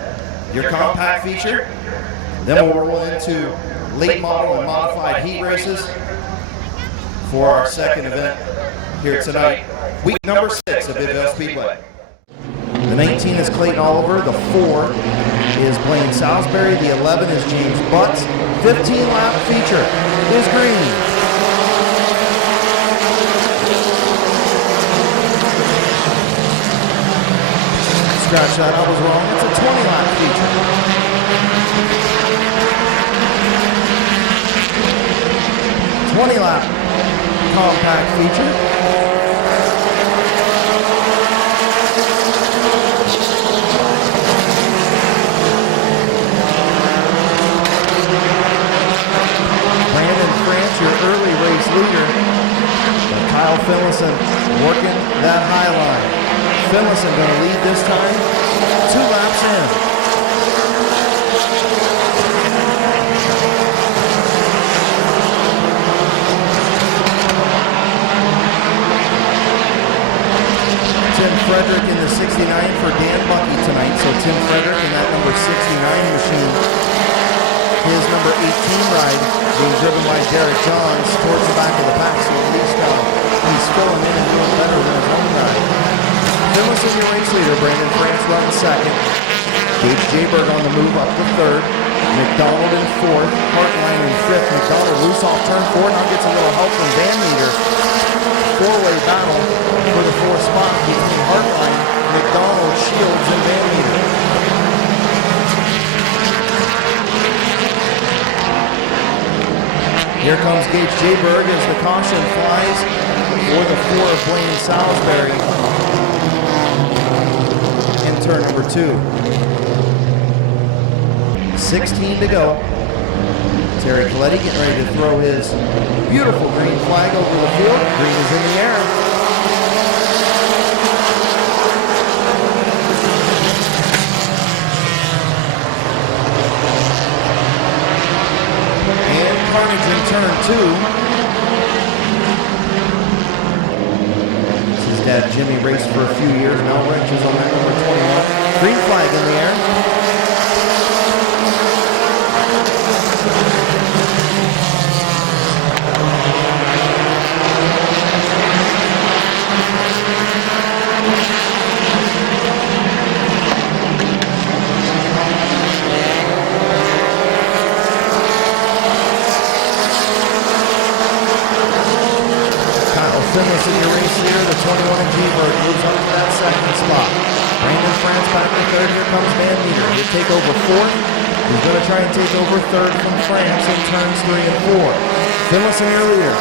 your compact feature. Then we'll roll into late model and modified heat races for our second event here tonight. Week number 6 of Midvale Speedway. The 19 is Clayton Oliver. The 4 is Blaine Salisbury. The 11 is James Butts. 15-lap feature is green. Scratch that, I was wrong. It's a 20-lap feature. 20-lap compact feature. Your early race leader, Kyle Finlayson, working that high line. Finlayson going to lead this time, 2 laps in. Tim Frederick in the 69 for Dan Bucky tonight. So Tim Frederick in that number 69 machine. His number 18 ride being driven by Derek Johns towards the back of the pack, so at least he's filling in and doing better than his own ride. Finlayson, your race leader. Brandon France running second. Gage Jayberg on the move up to third. McDonald in fourth. Hartline in fifth. McDonald loose off turn 4. Now gets a little help from Van Meter. 4-way battle for the 4th spot between Hartline, McDonald, Shields, and Van Meter. Here comes Gage Jayberg as the caution flies for the 4 of Blaine Salisbury in turn number 2. 16 to go. Terry Coletti getting ready to throw his beautiful green flag over the field. Green is in the air. Carnage in turn 2. This is Dad Jimmy raced for a few years now. Wrench is on that number 21. Green flag in the air. Finless in your race here. The 21 in G-Bird moves up to that second spot. Brandon France back to third. Here comes Van Meter. He'll take over fourth. He's going to try and take over third from France in turns 3 and 4. Finless in your leader.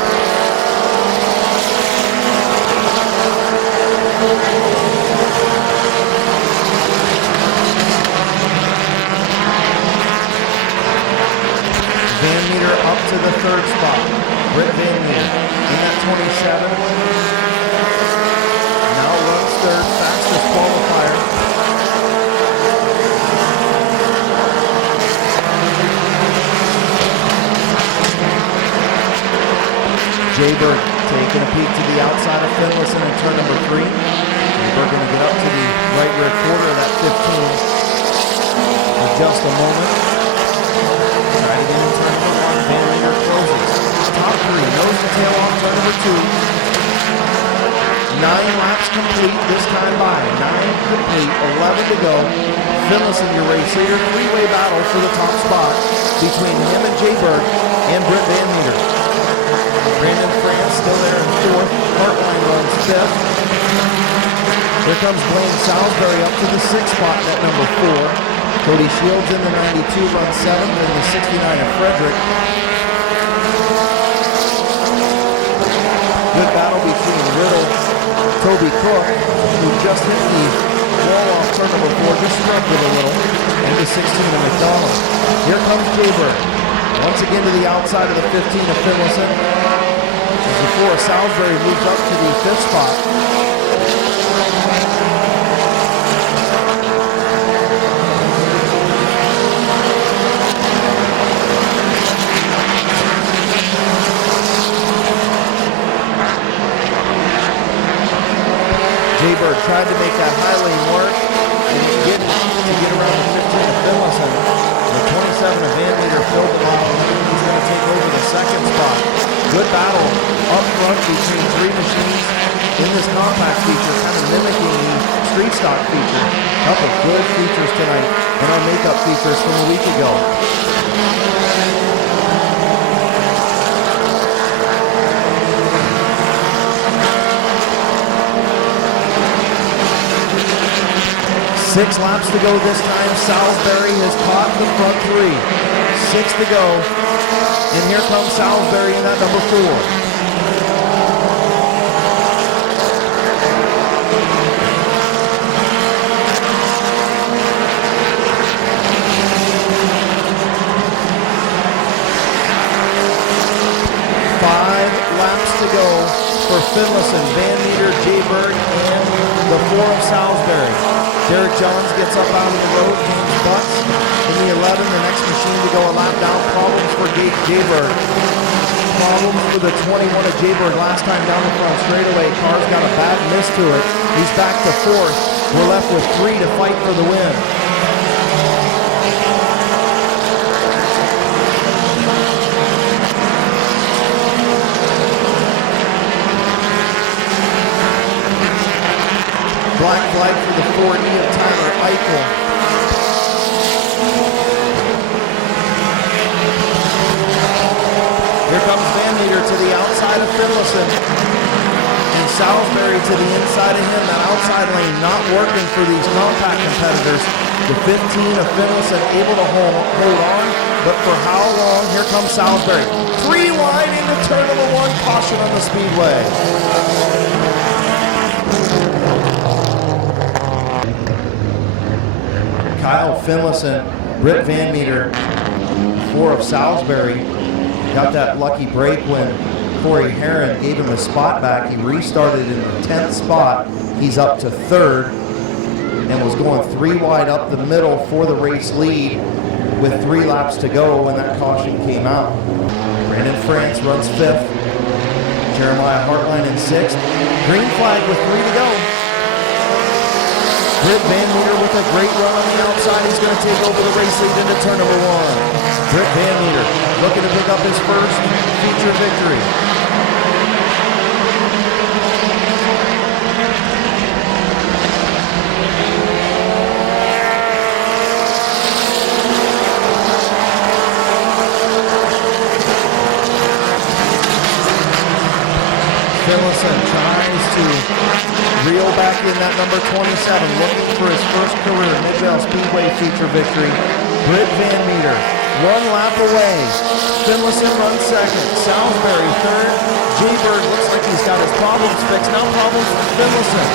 Van Meter up to the third spot. Britt Van Meter in that 27. Now runs third, fastest qualifier. Jayberg taking a peek to the outside of Finless in turn number 3. Jayberg going to get up to the right rear quarter of that 15 in just a moment. Try to get in turn number 1. Van Meter closes. Top 3, nose to tail on turn number 2. 9 laps complete this time by. 9 complete, 11 to go. Finless in your race leader. 3-way battle for the top spot between him and Jayberg and Britt Van Meter. Brandon France still there in 4th. Hartline runs 5th. Here comes Blaine Salisbury up to the 6th spot at number 4. Cody Shields in the 92 runs 7th, and the 69 of Frederick. Good battle between Riddle, Toby Cook, who just hit the wall off turn number 4, just scrubbed it a little, and the 16 of McDonald. Here comes Jayberg. Once again to the outside of the 15 of Finlayson. Before Salisbury moves up to the 5th spot. Jayberg tried to make that high lane work, and he didn't to get around the 15 of Finlayson. The 27 of Van Meter filled the off. He's going to take over the 2nd spot. Good battle up front between 3 machines in this compact feature, kind of mimicking the street stock feature. A couple good features tonight and our makeup features from a week ago. Six laps to go this time. Salisbury has caught the front 3. 6 to go. And here comes Salisbury in that number 4. 5 laps to go for Finlayson, Van Meter, Jayberg, and the 4 of Salisbury. Derek Johns gets up out of the road. James Butts in the 11, the next machine to go a lap down. Problems for Jayberg. Problems for the 21 of Jayberg last time down the front straightaway. Carr's got a bad miss to it. He's back to 4th. We're left with 3 to fight for the win. Black flag for the 4E of Tyler Eichel. Here comes Van Meter to the outside of Finlayson. And Salisbury to the inside of him. That outside lane not working for these compact competitors. The 15 of Finlayson able to hold on. But for how long? Here comes Salisbury. 3 wide into turn number 1. Caution on the speedway. Kyle Finlayson, Britt Van Meter, 4 of Salisbury. Got that lucky break when Corey Heron gave him a spot back. He restarted in the 10th spot. He's up to 3rd and was going 3 wide up the middle for the race lead with 3 laps to go when that caution came out. Brandon France runs 5th. Jeremiah Hartline in 6th. Green flag with 3 to go. Britt Van Meter with a great run on the outside. He's going to take over the race lead into turn number 1. Britt Van Meter looking to pick up his first feature victory. Finlayson tries to reel back in that number 27, looking for his first career Midvale Speedway feature victory. Britt Van Meter, 1 lap away. Finlayson runs second. Salisbury third. Jayberg looks like he's got his problems fixed. Now problems for Finlayson.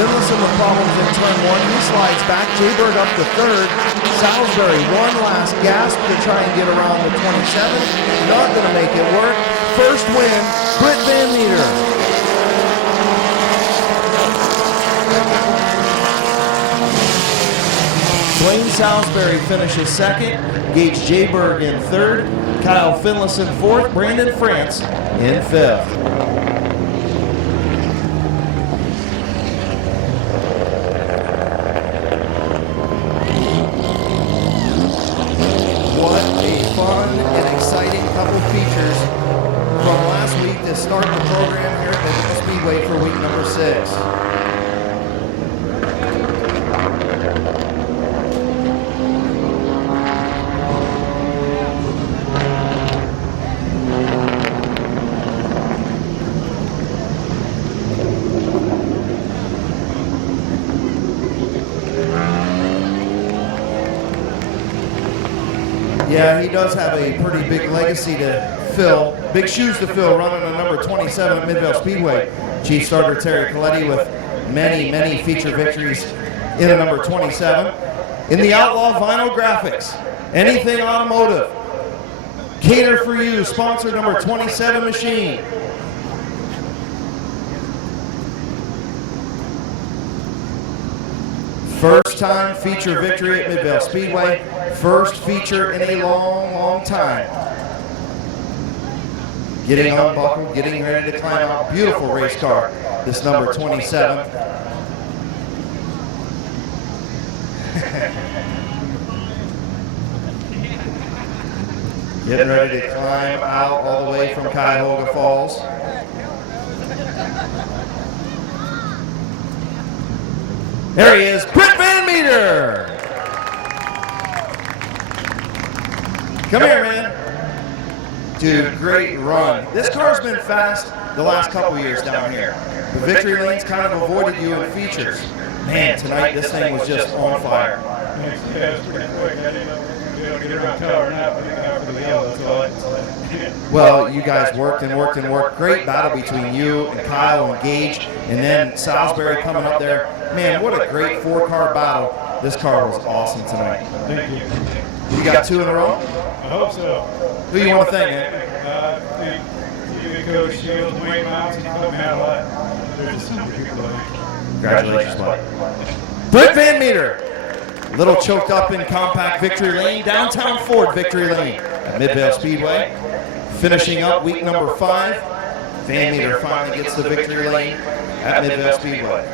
Finlayson with problems in turn 1. He slides back. Jayberg up to third. Salisbury, one last gasp to try and get around the 27. Not going to make it work. First win, Britt Van Meter. Dwayne Salisbury finishes second. Gage Jayberg in third. Kyle Finlayson fourth. Brandon France in fifth. What a fun and exciting couple features from last week to start the program here at the Speedway for week number 6. Yeah, he does have a pretty big legacy to fill, big shoes to fill, running a number 27 at Midvale Speedway. Chief starter Terry Coletti with many, many feature victories in a number 27. In the Outlaw Vinyl Graphics, anything automotive, Cater for You, sponsor number 27 machine. First time feature victory at Midvale Speedway. First feature in a long, long time. Getting unbuckled, getting ready to climb out. Beautiful race car, this number 27. Getting ready to climb out all the way from Cuyahoga Falls. There he is, Britt Van Meter. Come here, man. Dude, great run. This car's been fast the last couple years down here. The victory lanes kind of avoided you in features. Man, tonight this thing was just on fire. Yeah, it's pretty quick. I didn't know we were going to get around tower now, but after the yellow, that's all I Well, you guys worked and worked and worked. Great battle between you and Kyle and Gage, and then Salisbury coming up there. Man, what a great 4-car battle. This car was awesome tonight. Thank you. You got 2 in a row? I hope so. Who you want to thank, man? Coach Shields, Wayne Mounts, and Coach Matt Lott. There's just so many people there. Congratulations, bud. Britt Van Meter. Little choked up in compact victory lane, downtown Ford victory lane at Midvale Speedway. Finishing up week number 5, Van Meter finally gets the victory lane at Midvale Speedway.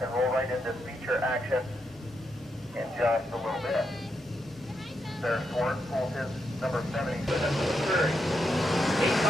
and roll right into feature action in just a little bit. There's Ford, pulls his number 70. So that's the third. 8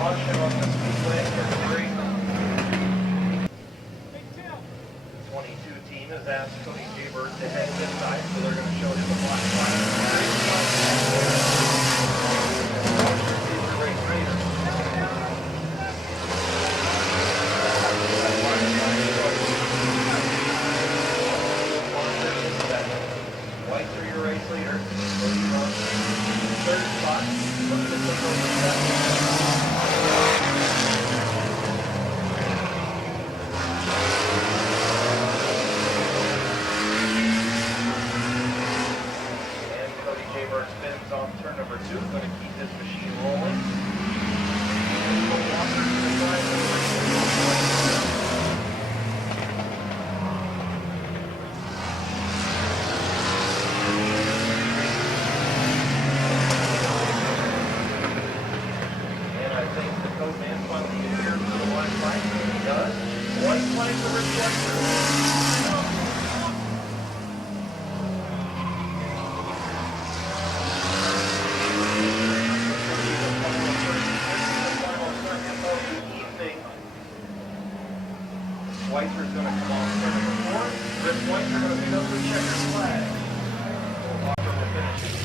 Caution on the speedway for 22 team has asked Cody Jaybird to head this side, so they're going to show him a black flag. Whites are your race leader. Third spot. Schweitzer is going to come off turn number 4. Rip Schweitzer going to pick up the checkered flag. Walker will finish.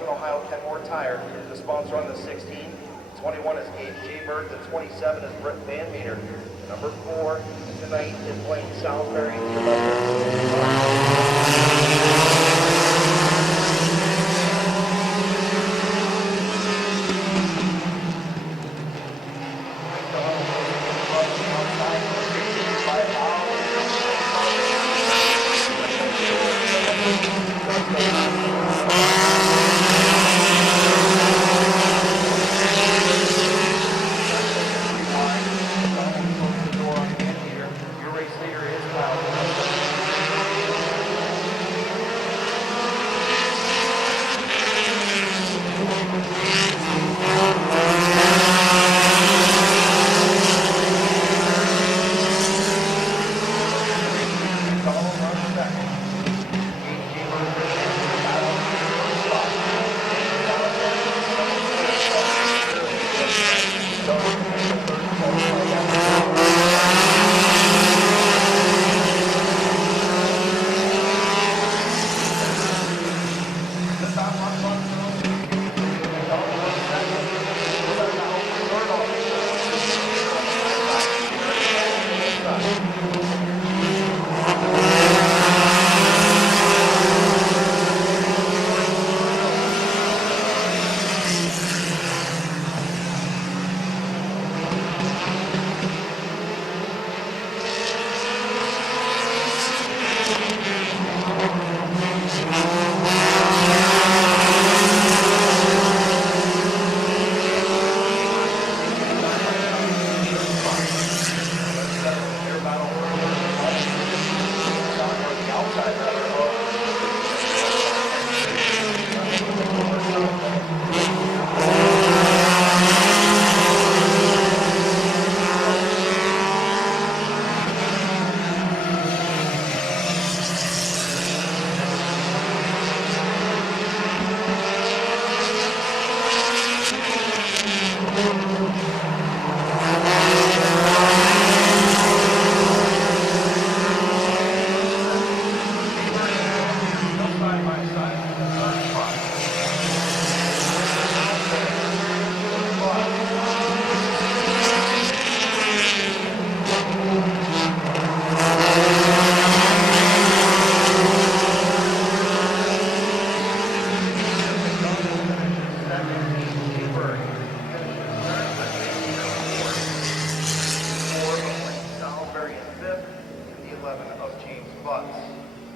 Western Ohio Kenmore Tire, the sponsor on the 16. 21 is Gage J. Bird. The 27 is Britt Van Meter. Number 4 tonight is Blaine Salisbury. Your race leader is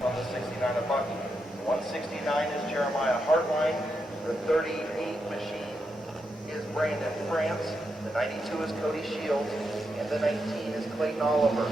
on the 69 of Bucky. 169 is Jeremiah Hartline. The 38 machine is Brandon France. The 92 is Cody Shields. And the 19 is Clayton Oliver.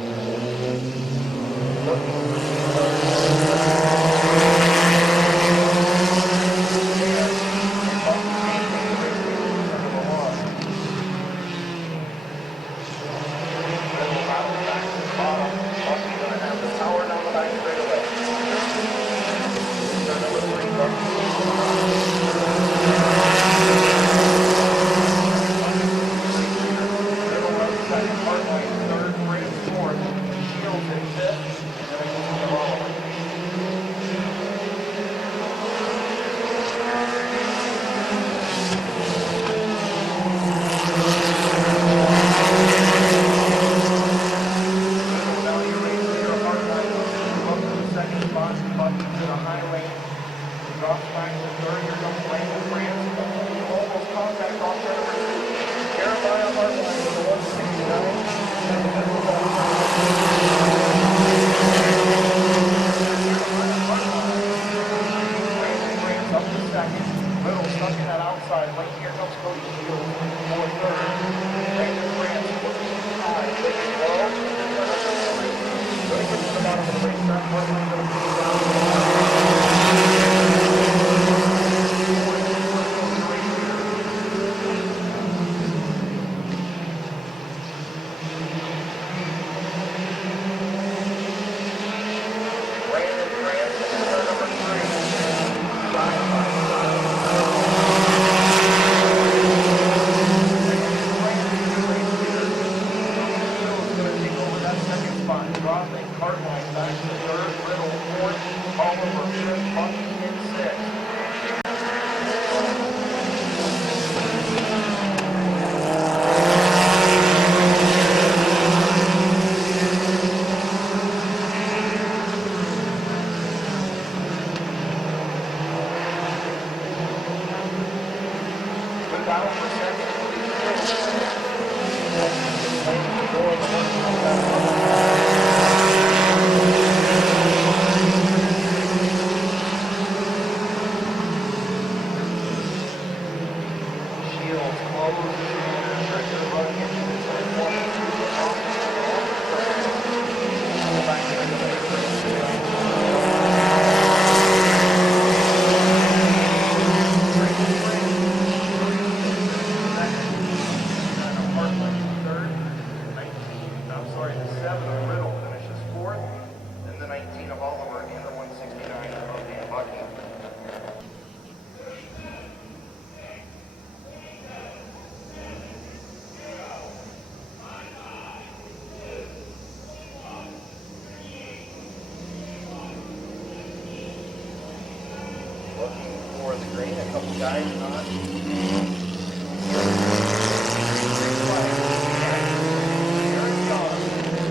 a couple guys on.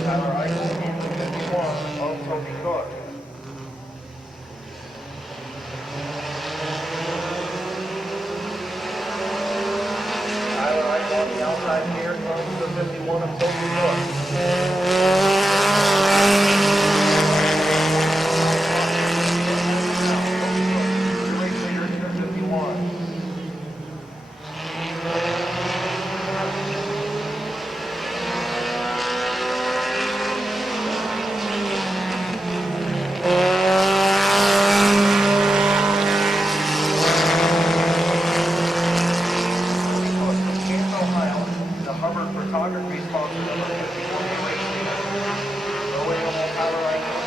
Tyler Eichel in the 51 of Toby Cook. Tyler Eichel on the outside here comes the 51 of Toby Cook. Race leader in the 51. The Hubbard photography sponsor number 54 race leader. Rowing on Tyler Eichel.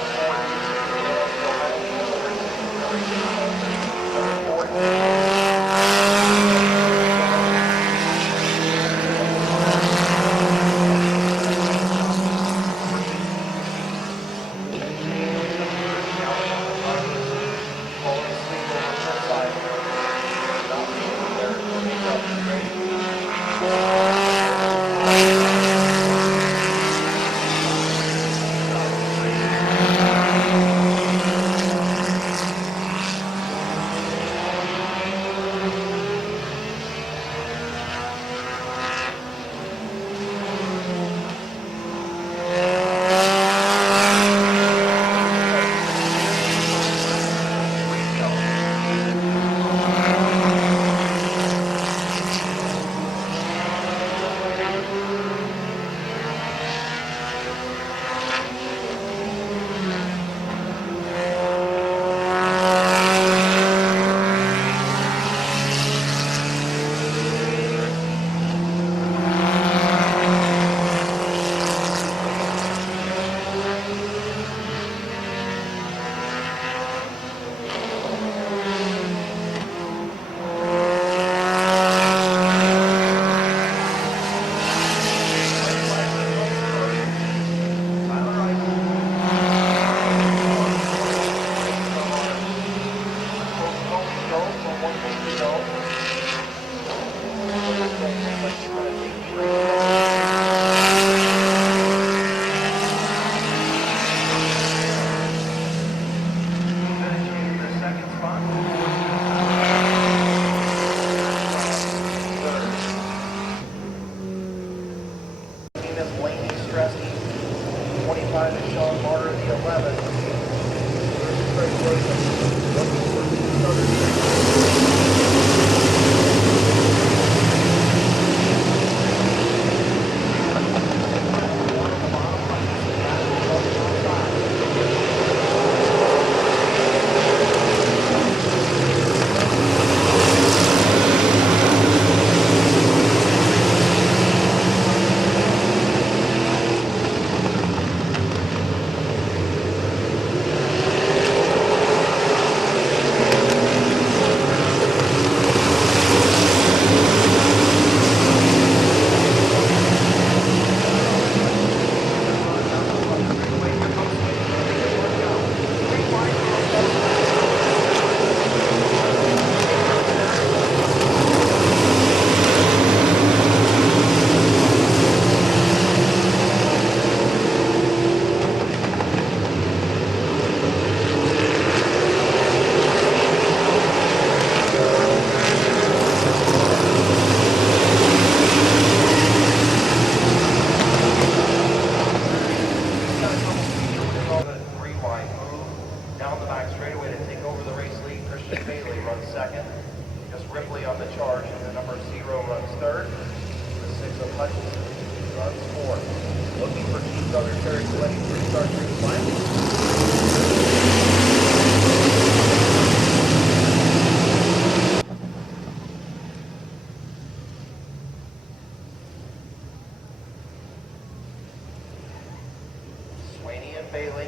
Bailey,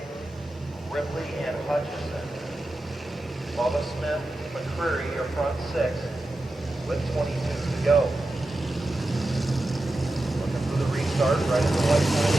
Ripley, and Hutchison. Bubba Smith, McCreary are front six with 22 to go. Looking for the restart right at the white side.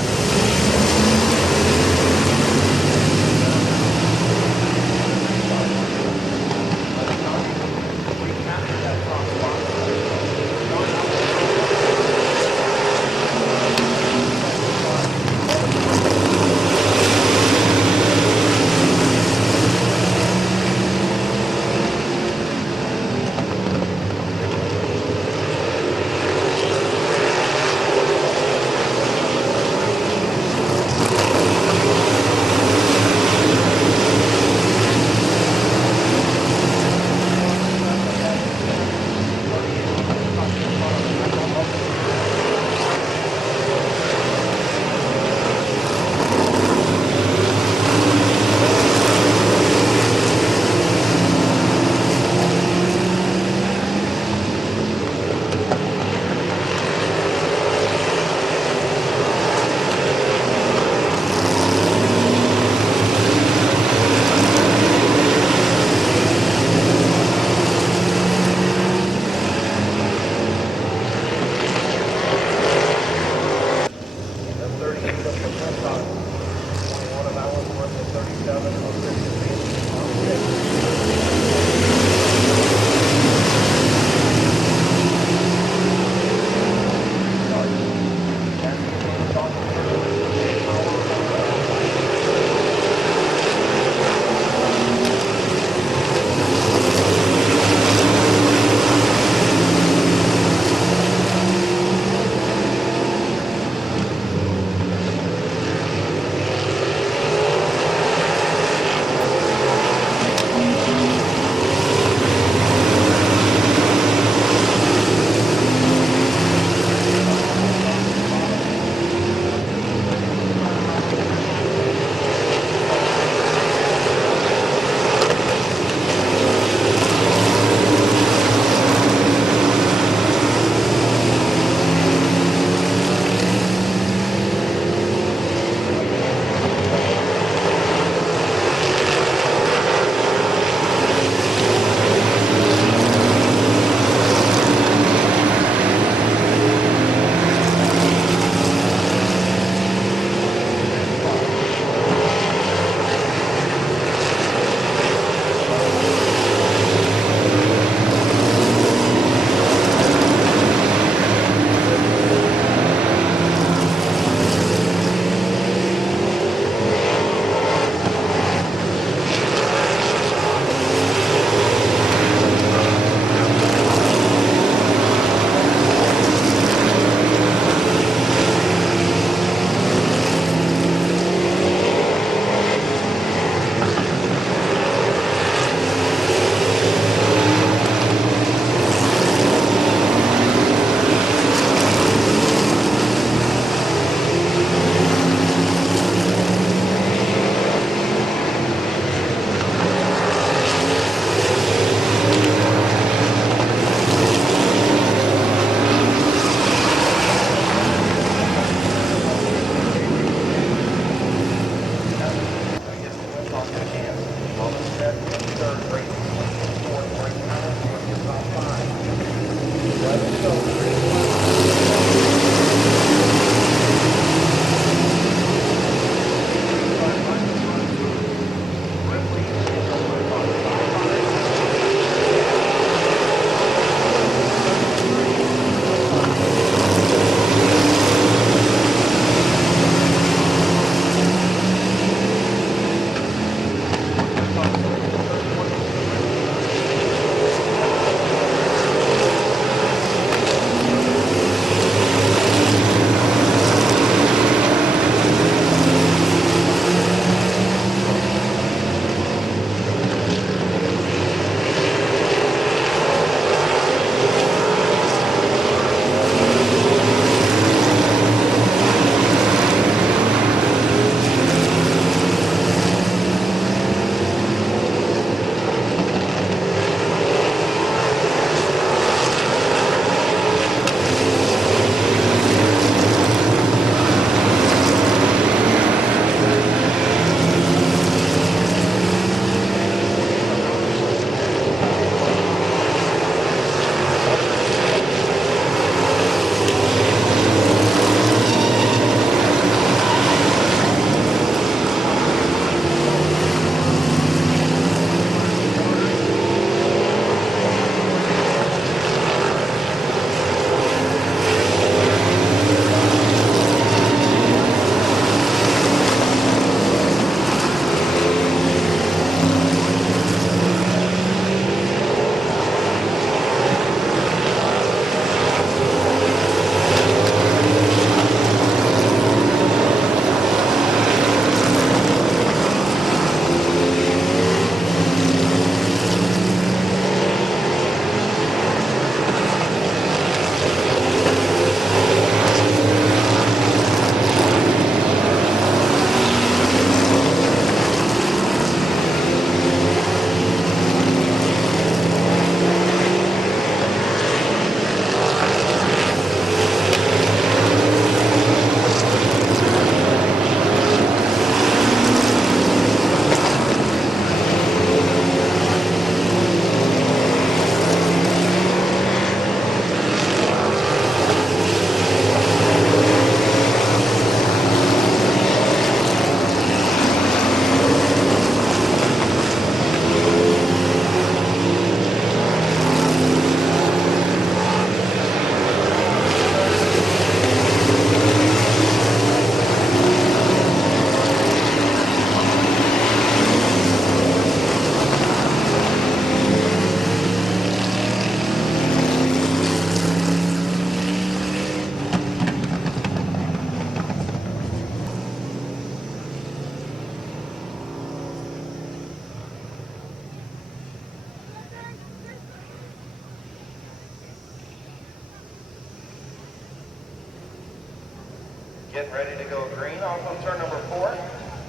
Getting ready to go green off of turn number 4.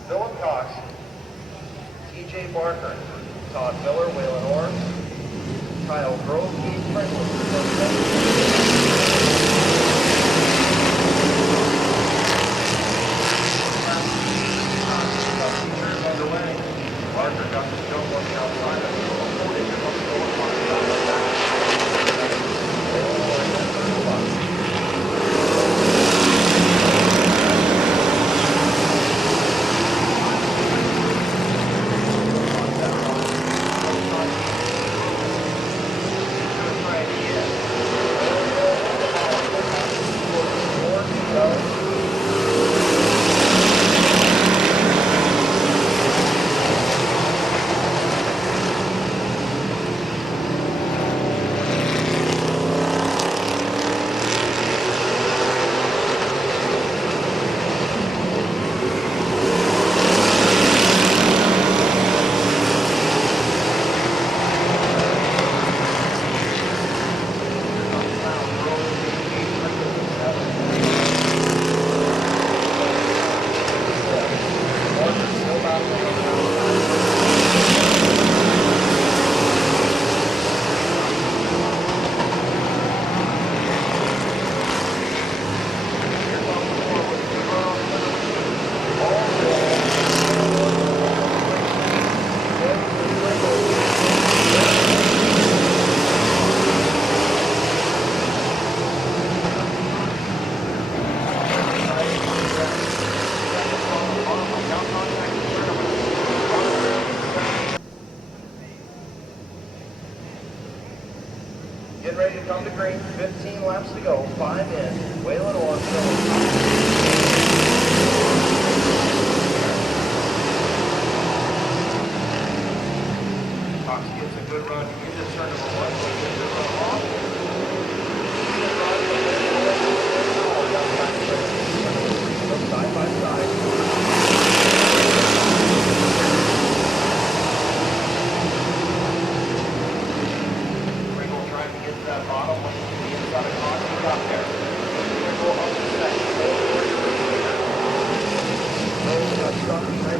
Philip Cox, TJ Barker, Todd Miller, Waylon Orr, Kyle Grove, Keith Franklin. Underway. Barker got the show on the outside of the Getting ready to come to green, 15 laps to go, 5 in, Waylon Orr, Cox gets a good run into turn number 1, so he gets a run off. Side by side. Trying to get to that bottom when the inside of Cox, he got there. Go up to second. Got stuck behind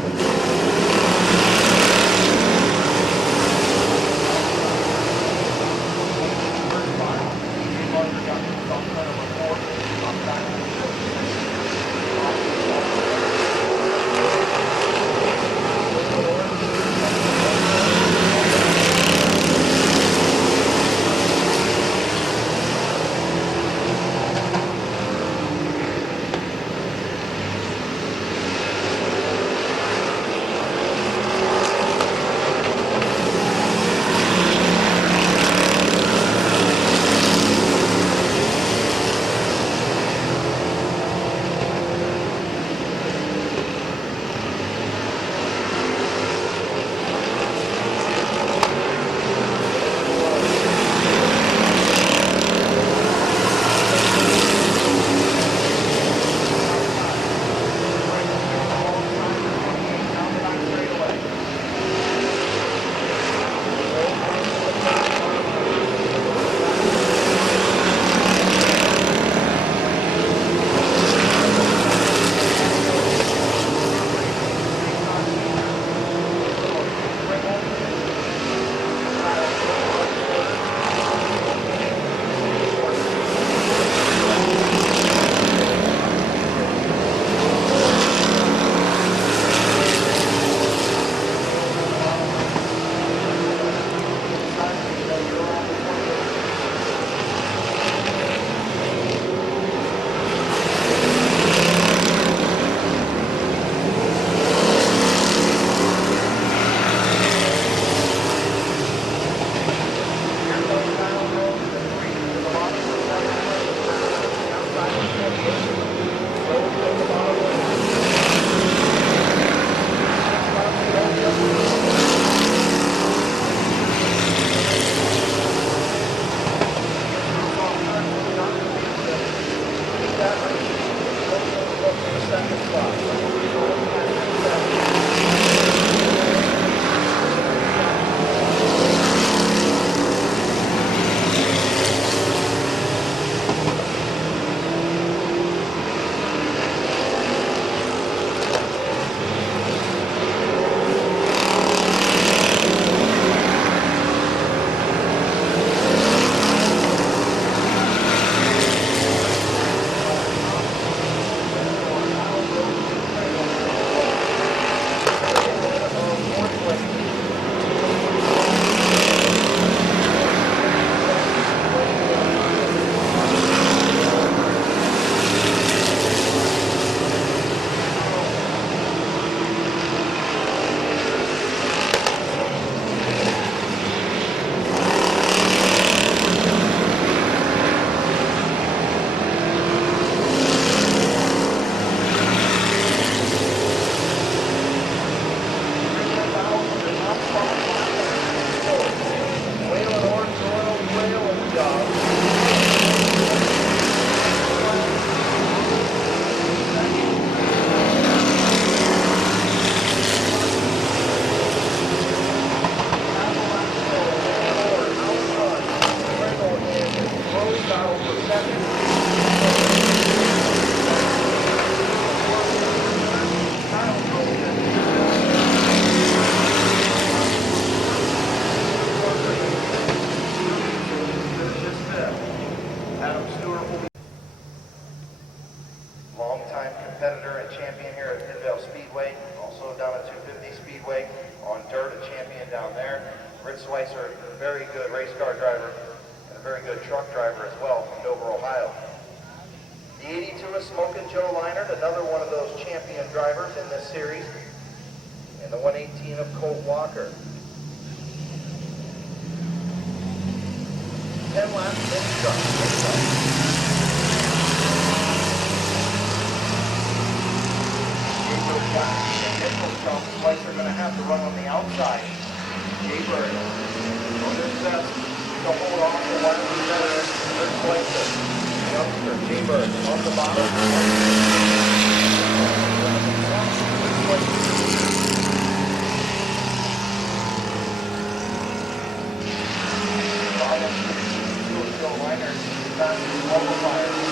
Speedway, also down at 250 Speedway. On dirt, a champion down there. Rich Schweitzer, a very good race car driver and a very good truck driver as well from Dover, Ohio. The 82 is Smokin' Joe Leinert, another one of those champion drivers in this series. And the 118 of Colt Walker. 10 laps, Schweitzer are going to have to run on the outside. Jay Bird on this set to hold off the one better. There's Schweitzer. Youngster, Jay Bird on the bottom. Joe Leinert back to the qualifier.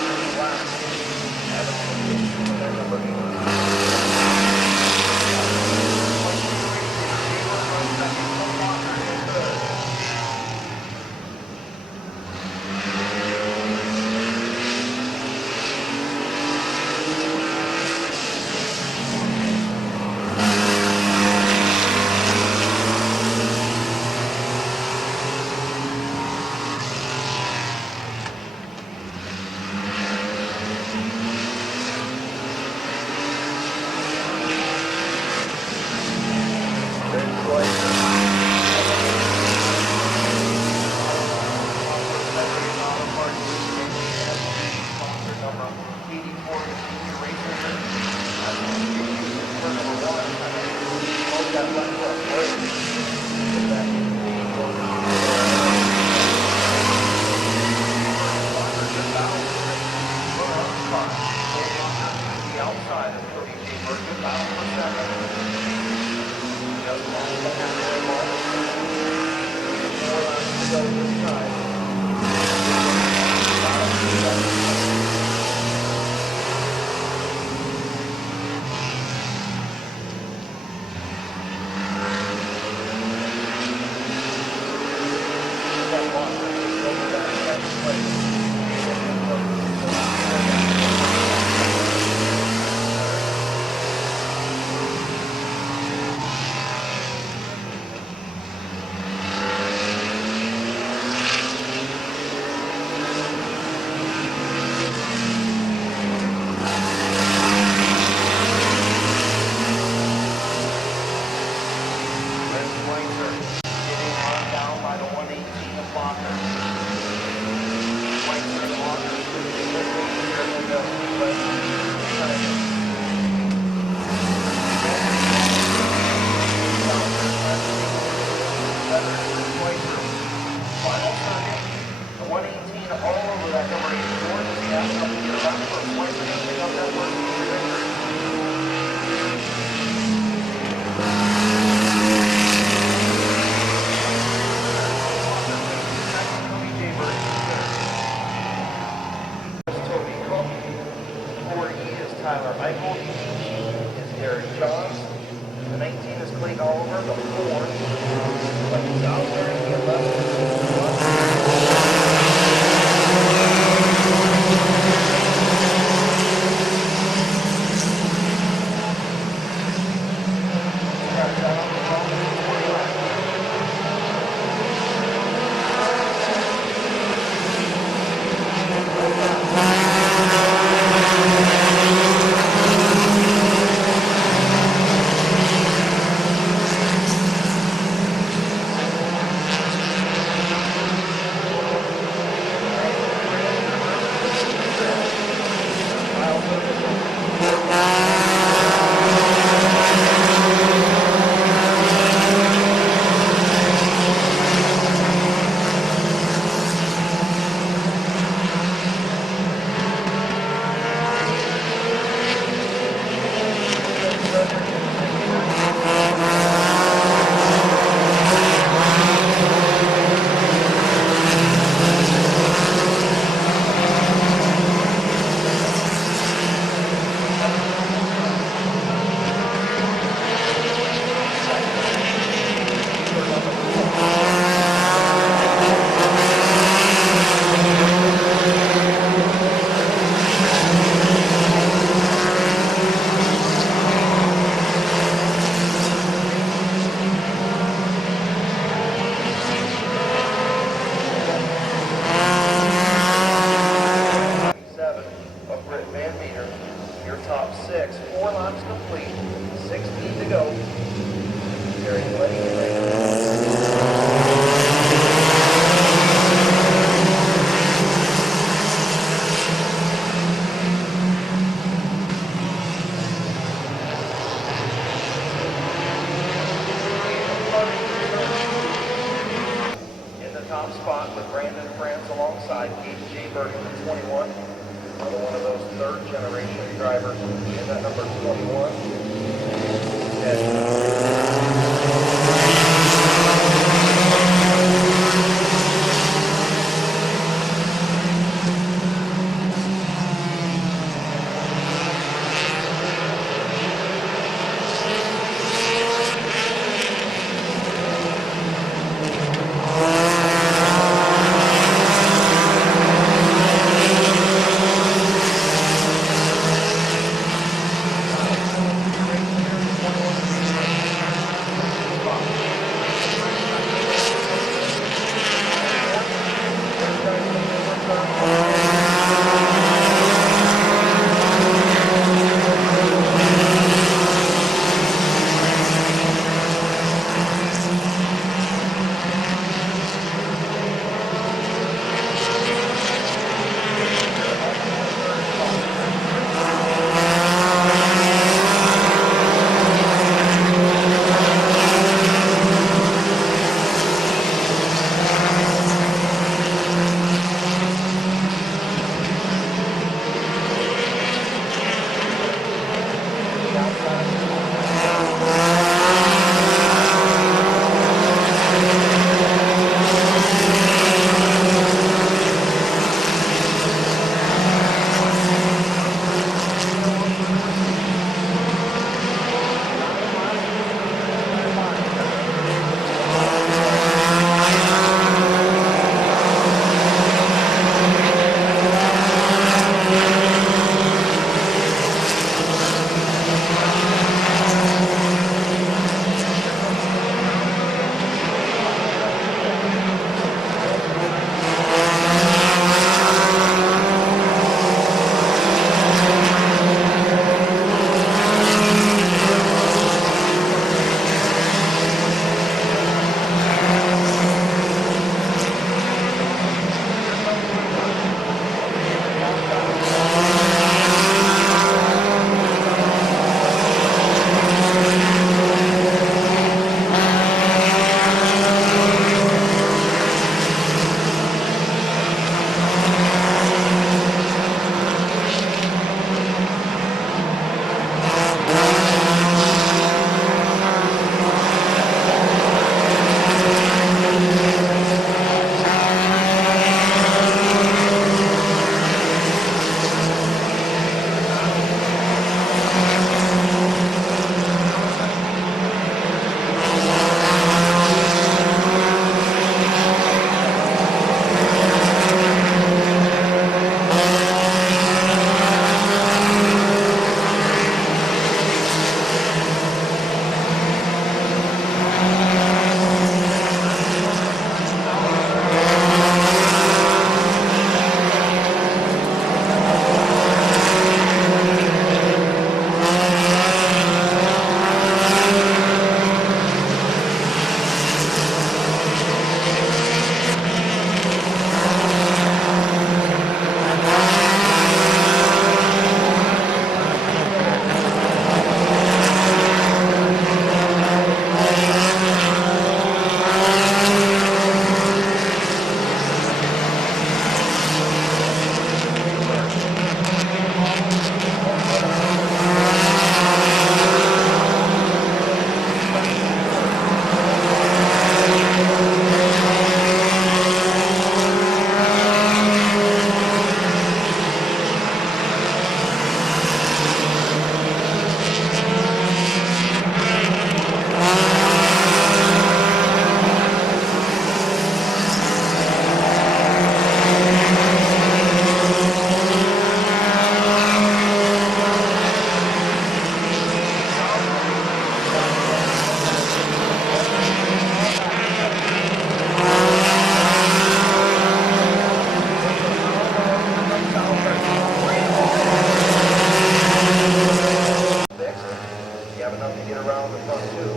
front two.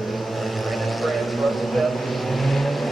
Brandon France runs fifth.